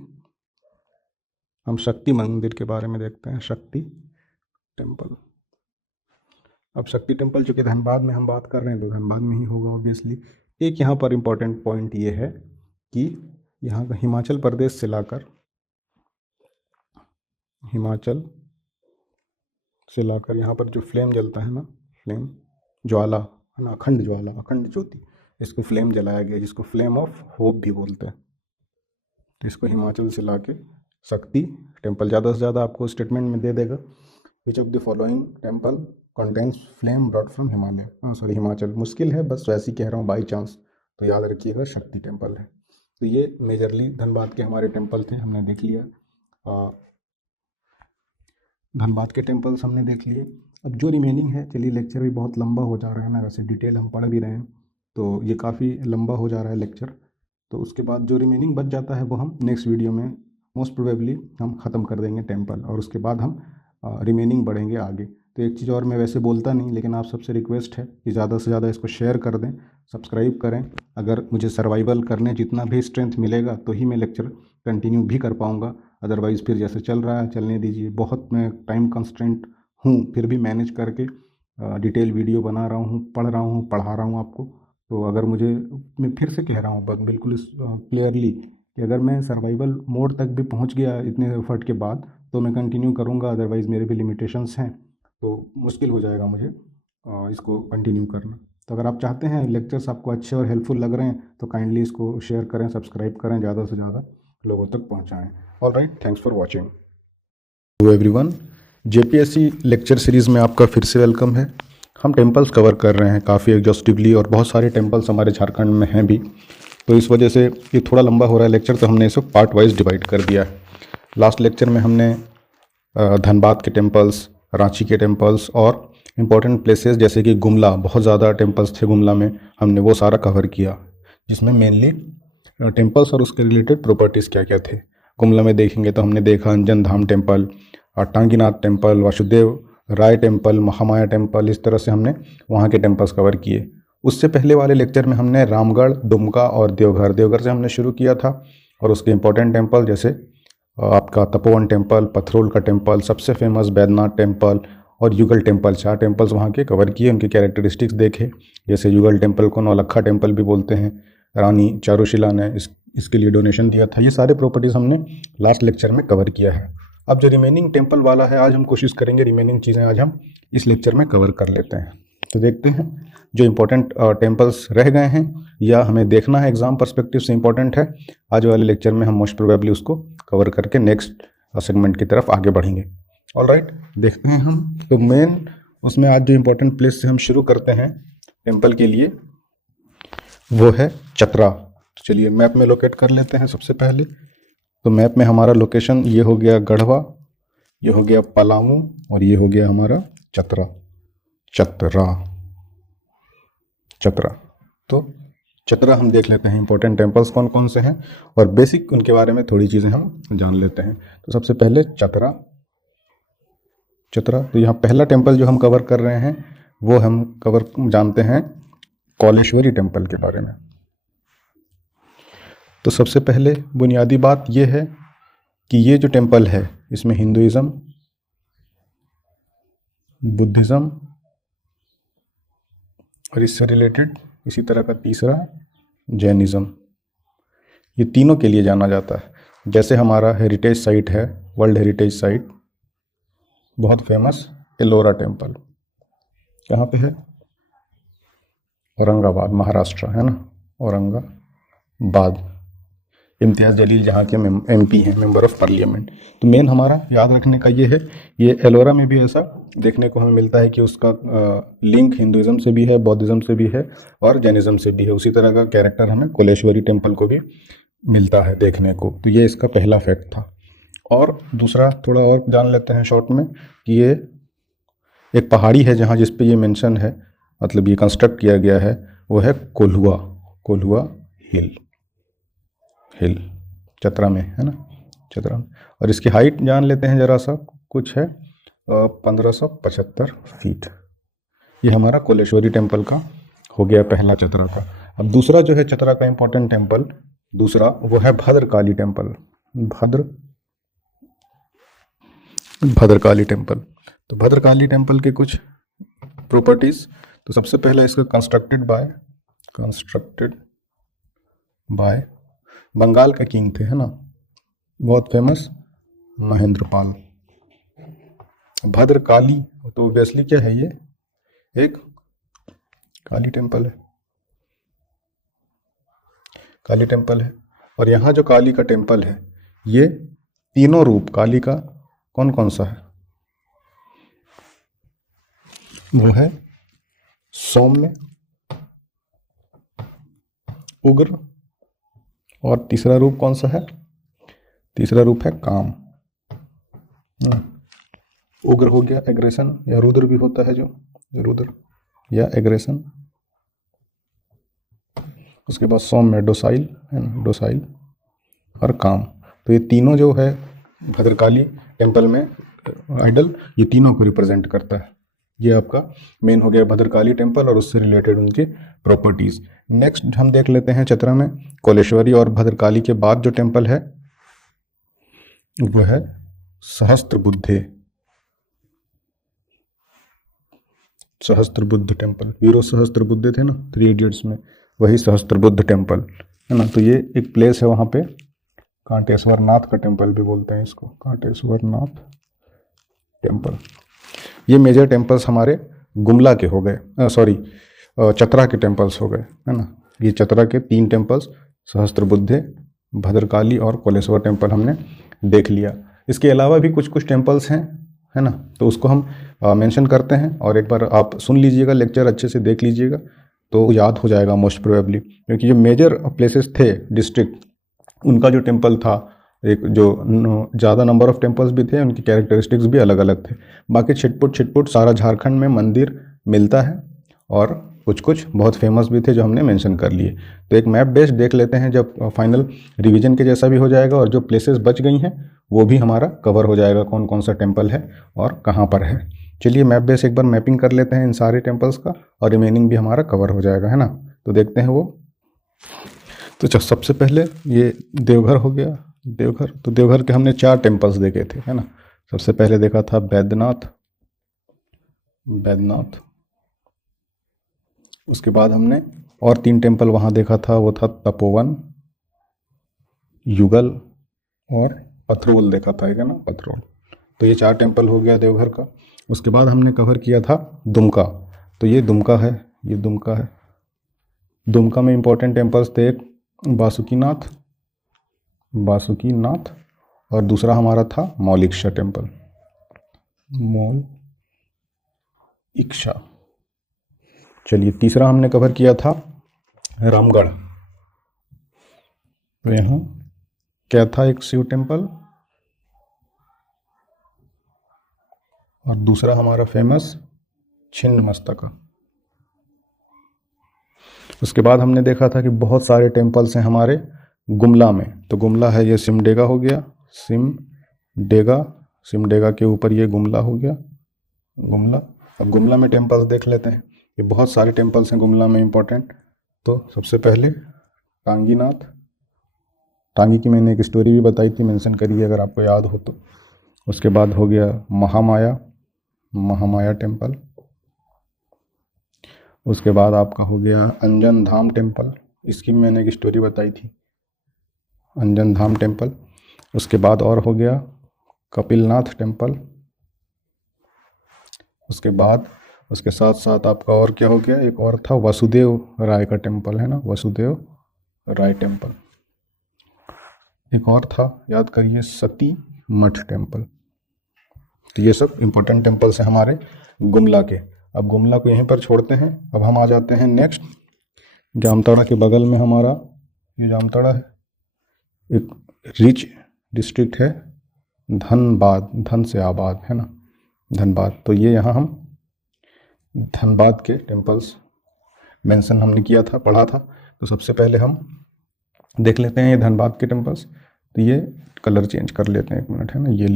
हम शक्ति मंदिर के बारे में देखते हैं, शक्ति टेम्पल। अब शक्ति टेम्पल चूँकि धनबाद में हम बात कर रहे हैं तो धनबाद में ही होगा ऑब्वियसली। एक यहाँ पर इम्पॉर्टेंट पॉइंट ये है कि यहाँ का हिमाचल प्रदेश से लाकर यहाँ पर जो फ्लेम जलता है ना, फ्लेम ज्वाला, है ना, अखंड ज्वाला, अखंड ज्योति, इसको फ्लेम जलाया गया, जिसको फ्लेम ऑफ होप भी बोलते हैं। तो इसको हिमाचल से लाके शक्ति टेम्पल, ज़्यादा से ज़्यादा आपको स्टेटमेंट में दे देगा, which of the following temple contains flame brought from Himalaya, Himachal. मुश्किल है, बस वैसे ही कह रहा हूँ बाई चांस, तो याद रखिएगा शक्ति टेम्पल है। तो ये मेजरली धनबाद के हमारे टेम्पल थे, हमने देख लिया। धनबाद के टेम्पल्स हमने देख लिए। अब जो रिमेनिंग है, चलिए लेक्चर भी बहुत लंबा हो जा रहा है ना, वैसे डिटेल हम पढ़ भी रहे हैं तो ये काफ़ी लंबा हो जा रहा है लेक्चर। तो उसके बाद जो रिमेनिंग बच जाता है वो हम नेक्स्ट वीडियो में मोस्ट प्रोबेबली हम ख़त्म कर देंगे टेम्पल, और उसके बाद हम रिमेनिंग बढ़ेंगे आगे। तो एक चीज़ और मैं वैसे बोलता नहीं, लेकिन आप सबसे रिक्वेस्ट है कि ज़्यादा से ज़्यादा इसको शेयर कर दें, सब्सक्राइब करें। अगर मुझे सर्वाइवल करने जितना भी स्ट्रेंथ मिलेगा तो ही मैं लेक्चर कंटिन्यू भी कर पाऊँगा, अदरवाइज़ फिर जैसे चल रहा है चलने दीजिए। बहुत मैं टाइम कंस्ट्रेंट हूँ, फिर भी मैनेज करके डिटेल वीडियो बना रहा हूँ, पढ़ रहा हूँ, पढ़ा रहा हूँ आपको। तो अगर मुझे, मैं फिर से कह रहा हूँ बिल्कुल क्लियरली कि अगर मैं सर्वाइवल मोड तक भी पहुँच गया इतने एफर्ट के बाद तो मैं कंटिन्यू करूँगा, अदरवाइज़ मेरे भी लिमिटेशंस हैं तो मुश्किल हो जाएगा मुझे इसको कंटिन्यू करना। तो अगर आप चाहते हैं लेक्चर्स आपको अच्छे और हेल्पफुल लग रहे हैं तो काइंडली इसको शेयर करें, सब्सक्राइब करें, ज़्यादा से ज़्यादा लोगों तक पहुँचाएँ। All right, thanks for watching. Hello everyone, JPSC lecture series में आपका फिर से वेलकम है। हम टेम्पल्स कवर कर रहे हैं काफ़ी एग्जॉस्टिवली, और बहुत सारे टेम्पल्स हमारे झारखंड में हैं भी, तो इस वजह से ये थोड़ा लंबा हो रहा है लेक्चर, तो हमने इसे पार्ट वाइज डिवाइड कर दिया है। लास्ट लेक्चर में हमने धनबाद के टेम्पल्स, रांची के टेम्पल्स और इम्पॉर्टेंट प्लेसेस जैसे कि गुमला, बहुत ज़्यादा टेम्पल्स थे गुमला में, हमने वो सारा कवर किया, जिसमें मेनली टेम्पल्स और उसके रिलेटेड प्रॉपर्टीज़ क्या क्या थे। गुमला में देखेंगे तो हमने देखा अंजन धाम टेम्पल, टांगीनाथ टेम्पल, वासुदेव राय टेम्पल, महामाया टेम्पल, इस तरह से हमने वहाँ के टेम्पल्स कवर किए। उससे पहले वाले लेक्चर में हमने रामगढ़, दुमका और देवघर से हमने शुरू किया था, और उसके इंपॉर्टेंट टेम्पल जैसे आपका तपोवन टेम्पल, पथरोल का टेम्पल, सबसे फेमस बैद्यनाथ टेम्पल और युगल टेम्पल, 4 टेम्पल्स वहाँ के कवर किए, उनके कैरेक्टरिस्टिक्स देखे। जैसे युगल टेम्पल को नौलखा टेम्पल भी बोलते हैं, रानी चारुशिला ने इसके लिए डोनेशन दिया था। ये सारे प्रॉपर्टीज़ हमने लास्ट लेक्चर में कवर किया है। अब जो रिमेनिंग टेम्पल वाला है, आज हम कोशिश करेंगे रिमेनिंग चीज़ें आज हम इस लेक्चर में कवर कर लेते हैं। तो देखते हैं जो इम्पोर्टेंट टेम्पल्स रह गए हैं या हमें देखना है एग्जाम पर्सपेक्टिव से इम्पोर्टेंट है, आज वाले लेक्चर में हम मोस्ट प्रोबेबली उसको कवर करके नेक्स्ट सेगमेंट की तरफ आगे बढ़ेंगे। ऑलराइट, देखते हैं हम। तो मेन उसमें आज जो इम्पोर्टेंट प्लेस से हम शुरू करते हैं टेम्पल के लिए वो है चतरा। तो चलिए मैप में लोकेट कर लेते हैं सबसे पहले। तो मैप में हमारा लोकेशन ये हो गया गढ़वा, ये हो गया पलामू और ये हो गया हमारा चतरा। तो चतरा हम देख लेते हैं इंपॉर्टेंट टेम्पल्स कौन कौन से हैं और बेसिक उनके बारे में थोड़ी चीज़ें हम जान लेते हैं। तो सबसे पहले चतरा। तो यहाँ पहला टेम्पल जो हम कवर कर रहे हैं वो हम जानते हैं कौलेश्वरी टेम्पल के बारे में। तो सबसे पहले बुनियादी बात ये है कि ये जो टेम्पल है इसमें हिंदुइज़्म, बुद्धिज़्म और इससे रिलेटेड इसी तरह का तीसरा जैनिज़्म, ये तीनों के लिए जाना जाता है। जैसे हमारा हेरिटेज साइट है, वर्ल्ड हेरिटेज साइट बहुत फेमस एलोरा टेम्पल, कहाँ पे है? औरंगाबाद, महाराष्ट्र है ना, औरंगाबाद। इम्तियाज़ जलील जहाँ के MP हैं, मेंबर ऑफ पार्लियामेंट। तो मेन हमारा याद रखने का ये है, ये एलोरा में भी ऐसा देखने को हमें मिलता है कि उसका लिंक हिंदुइज़्म से भी है, बौद्धिज़्म से भी है और जैनिज़्म से भी है। उसी तरह का कैरेक्टर हमें कौलेश्वरी टेम्पल को भी मिलता है देखने को। तो ये इसका पहला फैक्ट था। और दूसरा थोड़ा और जान लेते हैं शॉर्ट में कि ये एक पहाड़ी है जहाँ जिस पे ये मेंशन है, मतलब ये कंस्ट्रक्ट किया गया है, वो है कोल्हुआ हिल चतरा में, है ना, चतरा में। और इसकी हाइट जान लेते हैं जरा सा, कुछ है 1575 फीट। ये हमारा कौलेश्वरी टेम्पल का हो गया पहला चतरा का। अब दूसरा जो है चतरा का इम्पोर्टेंट टेम्पल दूसरा वो है भद्रकाली टेम्पल। भद्रकाली टेम्पल। तो भद्रकाली टेम्पल के कुछ प्रॉपर्टीज़, तो सबसे पहला इसका कंस्ट्रक्टेड बाय बंगाल का किंग थे, है ना, बहुत फेमस महेंद्रपाल। भद्रकाली तो ऑब्वियसली क्या है, ये एक काली टेम्पल है। और यहाँ जो काली का टेम्पल है, ये तीनों रूप काली का कौन कौन सा है? वो है सौम्य, उग्र और तीसरा रूप कौन सा है? तीसरा रूप है काम। उग्र हो गया एग्रेशन, या रुद्र भी होता है, जो रुद्र या एग्रेशन। उसके बाद सौम्य डोसाइल, है ना, डोसाइल और काम। तो ये तीनों जो है भद्रकाली टेम्पल में आइडल, ये तीनों को रिप्रेजेंट करता है। ये आपका मेन हो गया भद्रकाली टेम्पल और उससे रिलेटेड उनके प्रॉपर्टीज़। नेक्स्ट हम देख लेते हैं चतरा में कौलेश्वरी और भद्रकाली के बाद जो टेम्पल है वो है सहस्त्रबुद्ध टेम्पल। वीरो सहस्त्रबुद्धे थे ना 3 इडियट्स में, वही सहस्त्रबुद्ध टेम्पल, है ना। तो ये एक प्लेस है वहाँ पे, कांटेश्वर नाथ का टेम्पल भी बोलते हैं इसको, कांटेश्वर नाथ टेम्पल। ये मेजर टेम्पल्स हमारे गुमला के हो गए, चतरा के टेम्पल्स हो गए, है ना। ये चतरा के 3 टेम्पल्स सहस्त्रबुद्धे, भद्रकाली और कौलेश्वर टेम्पल हमने देख लिया। इसके अलावा भी कुछ कुछ टेम्पल्स हैं, है ना, तो उसको हम मेंशन करते हैं और एक बार आप सुन लीजिएगा, लेक्चर अच्छे से देख लीजिएगा तो याद हो जाएगा मोस्ट प्रोबेबली। क्योंकि जो मेजर प्लेसेस थे डिस्ट्रिक्ट, उनका जो टेम्पल था, एक जो ज़्यादा नंबर ऑफ टेम्पल्स भी थे, उनकी कैरेक्टरिस्टिक्स भी अलग अलग थे। बाकी छिटपुट सारा झारखंड में मंदिर मिलता है और कुछ कुछ बहुत फेमस भी थे जो हमने मेंशन कर लिए। तो एक मैप बेस्ड देख लेते हैं, जब फाइनल रिवीजन के जैसा भी हो जाएगा और जो प्लेसेस बच गई हैं वो भी हमारा कवर हो जाएगा, कौन कौन सा टेम्पल है और कहाँ पर है। चलिए मैप बेस्ड एक बार मैपिंग कर लेते हैं इन सारे टेम्पल्स का, और रिमेनिंग भी हमारा कवर हो जाएगा, है ना। तो देखते हैं वो। तो सबसे पहले ये देवघर हो गया। देवघर, तो देवघर के हमने 4 टेम्पल्स देखे थे, है ना। सबसे पहले देखा था बैद्यनाथ। उसके बाद हमने और 3 टेम्पल वहाँ देखा था, वो था तपोवन, युगल और पथरोल देखा था, है ना, पथरोल। तो ये 4 टेम्पल हो गया देवघर का। उसके बाद हमने कवर किया था दुमका। तो ये दुमका है, ये दुमका है। दुमका में इंपॉर्टेंट टेम्पल्स थे, एक वासुकीनाथ और दूसरा हमारा था मौलिक्षा टेम्पल, मौलिक्षा। चलिए तीसरा हमने कवर किया था रामगढ़। तो यहाँ क्या था, एक शिव टेम्पल और दूसरा हमारा फेमस छिन्नमस्तका। उसके बाद हमने देखा था कि बहुत सारे टेम्पल्स हैं हमारे गुमला में। तो गुमला है, ये सिमडेगा हो गया, सिमडेगा के ऊपर ये गुमला हो गया, गुमला। अब गुमला में टेम्पल्स देख लेते हैं, ये बहुत सारे टेम्पल्स हैं गुमला में इंपॉर्टेंट। तो सबसे पहले टांगीनाथ, टांगी की मैंने एक स्टोरी भी बताई थी, मेंशन करिए अगर आपको याद हो तो। उसके बाद हो गया महामाया टेम्पल। उसके बाद आपका हो गया अंजन धाम टेम्पल, इसकी भी मैंने एक स्टोरी बताई थी, अंजन धाम टेम्पल। उसके बाद और हो गया कपिलनाथ टेम्पल। उसके बाद उसके साथ साथ आपका और क्या हो गया, एक और था वसुदेव राय का टेम्पल, है ना, वसुदेव राय टेम्पल। एक और था, याद करिए, सती मठ टेम्पल। तो ये सब इंपॉर्टेंट टेम्पल्स हैं हमारे गुमला के। अब गुमला को यहीं पर छोड़ते हैं, अब हम आ जाते हैं नेक्स्ट जामताड़ा के बगल में हमारा ये जामताड़ा है, एक रिच डिस्ट्रिक्ट है धनबाद, धन से आबाद, है ना, धनबाद। तो ये यहाँ हम धनबाद के टेम्पल्स मेंशन हमने किया था, पढ़ा था। तो सबसे पहले हम देख लेते हैं ये धनबाद के टेम्पल्स। तो ये कलर चेंज कर लेते हैं, एक मिनट, है ना, ये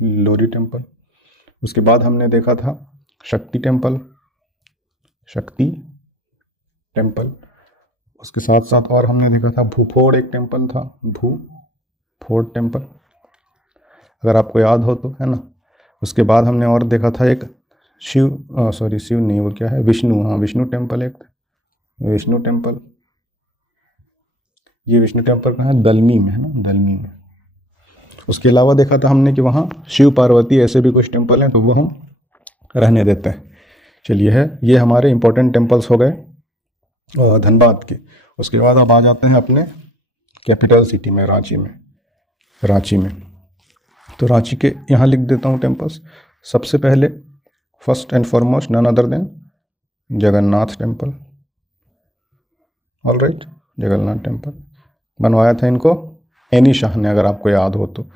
लिलोरी टेम्पल। उसके बाद हमने देखा था शक्ति टेम्पल। उसके साथ साथ और हमने देखा था भूफोड़, एक टेम्पल था, भूफोड़ टेम्पल, अगर आपको याद हो तो, है ना। उसके बाद हमने और देखा था एक शिव नहीं, वो क्या है, विष्णु, हाँ विष्णु टेम्पल, एक विष्णु टेम्पल। ये विष्णु टेम्पल कहाँ है, दलमी में, है ना, दलमी में। उसके अलावा देखा था हमने कि वहाँ शिव पार्वती ऐसे भी कुछ टेम्पल हैं, तो वो हम रहने देते हैं। चलिए है, ये हमारे इंपॉर्टेंट टेम्पल्स हो गए धनबाद के। उसके बाद अब आ जाते हैं अपने कैपिटल सिटी में, रांची में। तो रांची के यहाँ लिख देता हूँ टेम्पल्स। सबसे पहले first and foremost none other than Jagannath temple, alright, Jagannath temple. बनवाया था इनको एनी शाह ने, अगर आपको याद हो तो।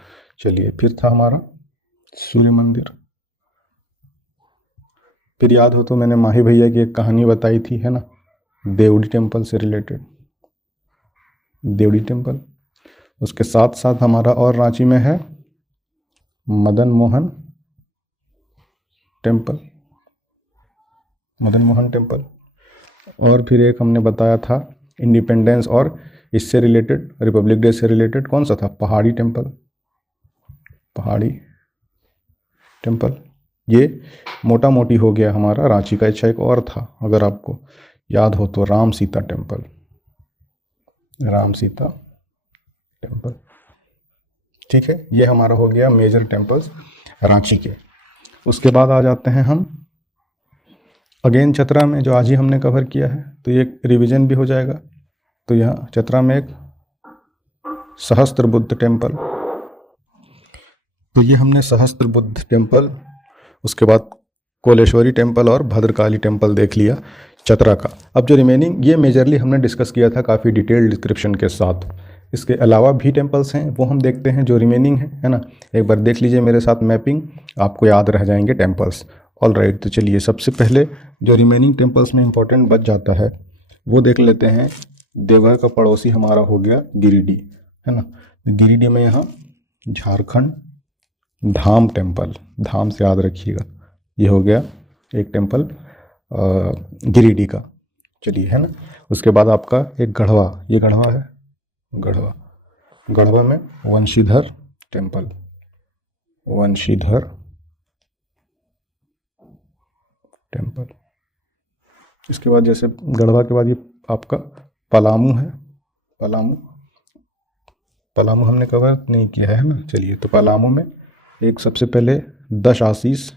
चलिए, फिर था हमारा सूर्य मंदिर। फिर याद हो तो मैंने माही भैया की एक कहानी बताई थी, है ना, देवड़ी टेम्पल से रिलेटेड, देवड़ी टेम्पल। उसके साथ साथ हमारा और रांची में है मदन मोहन टेम्पल, और फिर एक हमने बताया था इंडिपेंडेंस और इससे रिलेटेड, रिपब्लिक डे से रिलेटेड, कौन सा था, पहाड़ी टेम्पल। ये मोटा मोटी हो गया हमारा रांची का। अच्छा, एक और था अगर आपको याद हो तो, राम सीता टेम्पल। ठीक है, ये हमारा हो गया मेजर टेम्पल्स रांची के। उसके बाद आ जाते हैं हम अगेन चतरा में, जो आज ही हमने कवर किया है, तो ये रिवीजन भी हो जाएगा। तो यहाँ चतरा में एक सहस्त्र बुद्ध टेम्पल, तो ये हमने सहस्त्र बुद्ध टेम्पल, उसके बाद कोलेश्वरी टेम्पल और भद्रकाली टेम्पल देख लिया चतरा का। अब जो रिमेनिंग, ये मेजरली हमने डिस्कस किया था काफ़ी डिटेल डिस्क्रिप्शन के साथ। इसके अलावा भी टेम्पल्स हैं, वो हम देखते हैं जो रिमेनिंग है ना। एक बार देख लीजिए मेरे साथ मैपिंग, आपको याद रह जाएंगे टेम्पल्स। ऑल राइट, तो चलिए सबसे पहले जो रिमेनिंग टेम्पल्स में इंपॉर्टेंट बच जाता है वो देख लेते हैं। देवघर का पड़ोसी हमारा हो गया गिरिडीह, है ना। गिरिडीह में यहाँ झारखंड धाम टेम्पल, धाम से याद रखिएगा, ये हो गया एक टेम्पल गिरिडीह का। चलिए, है ना। उसके बाद आपका एक गढ़वा, ये गढ़वा है, गढ़वा, गढ़वा में वंशीधर टेम्पल, वंशीधर टेम्पल। इसके बाद जैसे गढ़वा के बाद ये आपका पलामू है, पलामू, पलामू हमने कवर नहीं किया है ना। चलिए, तो पलामू में एक सबसे पहले दश आशीष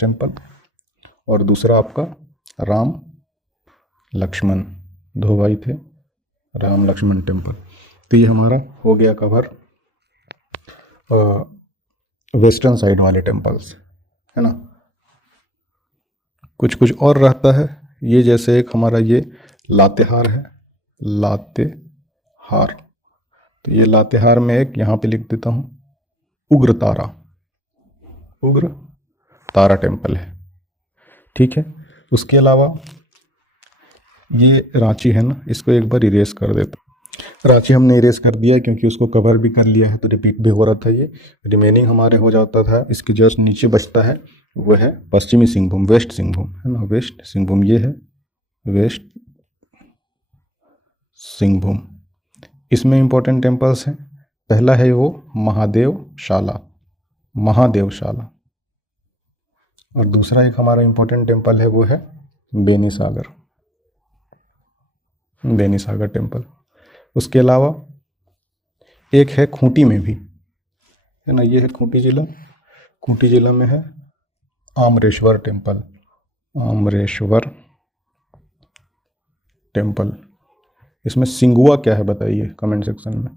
टेम्पल, और दूसरा आपका राम लक्ष्मण, दो भाई थे, राम लक्ष्मण टेम्पल। तो ये हमारा हो गया कवर वेस्टर्न साइड वाले टेम्पल्स, है ना। कुछ कुछ और रहता है, ये जैसे एक हमारा ये लातेहार है, लातेहार। तो ये लातेहार में एक यहाँ पे लिख देता हूँ उग्र तारा टेम्पल है, ठीक है। उसके अलावा ये रांची है ना, इसको एक बार इरेज कर देता। रांची हमने इरेज कर दिया क्योंकि उसको कवर भी कर लिया है, तो रिपीट भी हो रहा था। ये रिमेनिंग हमारे हो जाता था, इसके जस्ट नीचे बचता है वो है पश्चिमी सिंहभूम, वेस्ट सिंहभूम, है ना, वेस्ट सिंहभूम। ये है वेस्ट सिंहभूम। इसमें इंपॉर्टेंट टेम्पल्स हैं। पहला है वो महादेवशाला, और दूसरा एक हमारा इंपॉर्टेंट टेम्पल है वो है बेनीसागर टेम्पल। उसके अलावा एक है खूंटी में भी, है ना, ये है खूंटी जिला में है आमरेश्वर टेम्पल। इसमें सिंगुआ क्या है बताइए कमेंट सेक्शन में।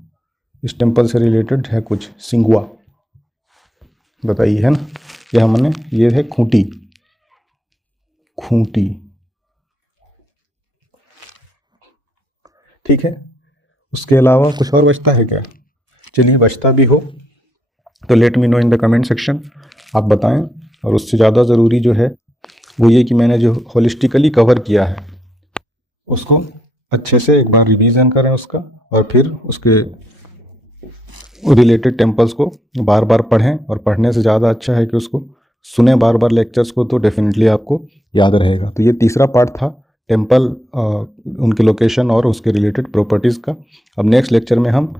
इस टेम्पल से रिलेटेड है कुछ सिंगुआ, बताइए, है ना। ये है खूंटी, ठीक है। उसके अलावा कुछ और बचता है क्या? चलिए, बचता भी हो तो let me know in the comment section, आप बताएं। और उससे ज़्यादा ज़रूरी जो है वो ये कि मैंने जो होलिस्टिकली कवर किया है उसको अच्छे से एक बार रिवीजन करें उसका, और फिर उसके रिलेटेड टेम्पल्स को बार बार पढ़ें। और पढ़ने से ज़्यादा अच्छा है कि उसको सुने बार बार लेक्चर्स को, तो डेफिनेटली आपको याद रहेगा। तो ये तीसरा पार्ट था टेम्पल, उनके लोकेशन और उसके रिलेटेड प्रॉपर्टीज़ का। अब नेक्स्ट लेक्चर में हम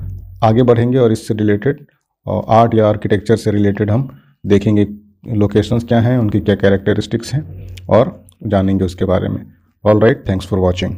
आगे बढ़ेंगे और इससे रिलेटेड आर्ट या आर्किटेक्चर से रिलेटेड हम देखेंगे लोकेशंस क्या हैं, उनकी क्या कैरेक्टरिस्टिक्स हैं, और जानेंगे उसके बारे में। All right, thanks for watching.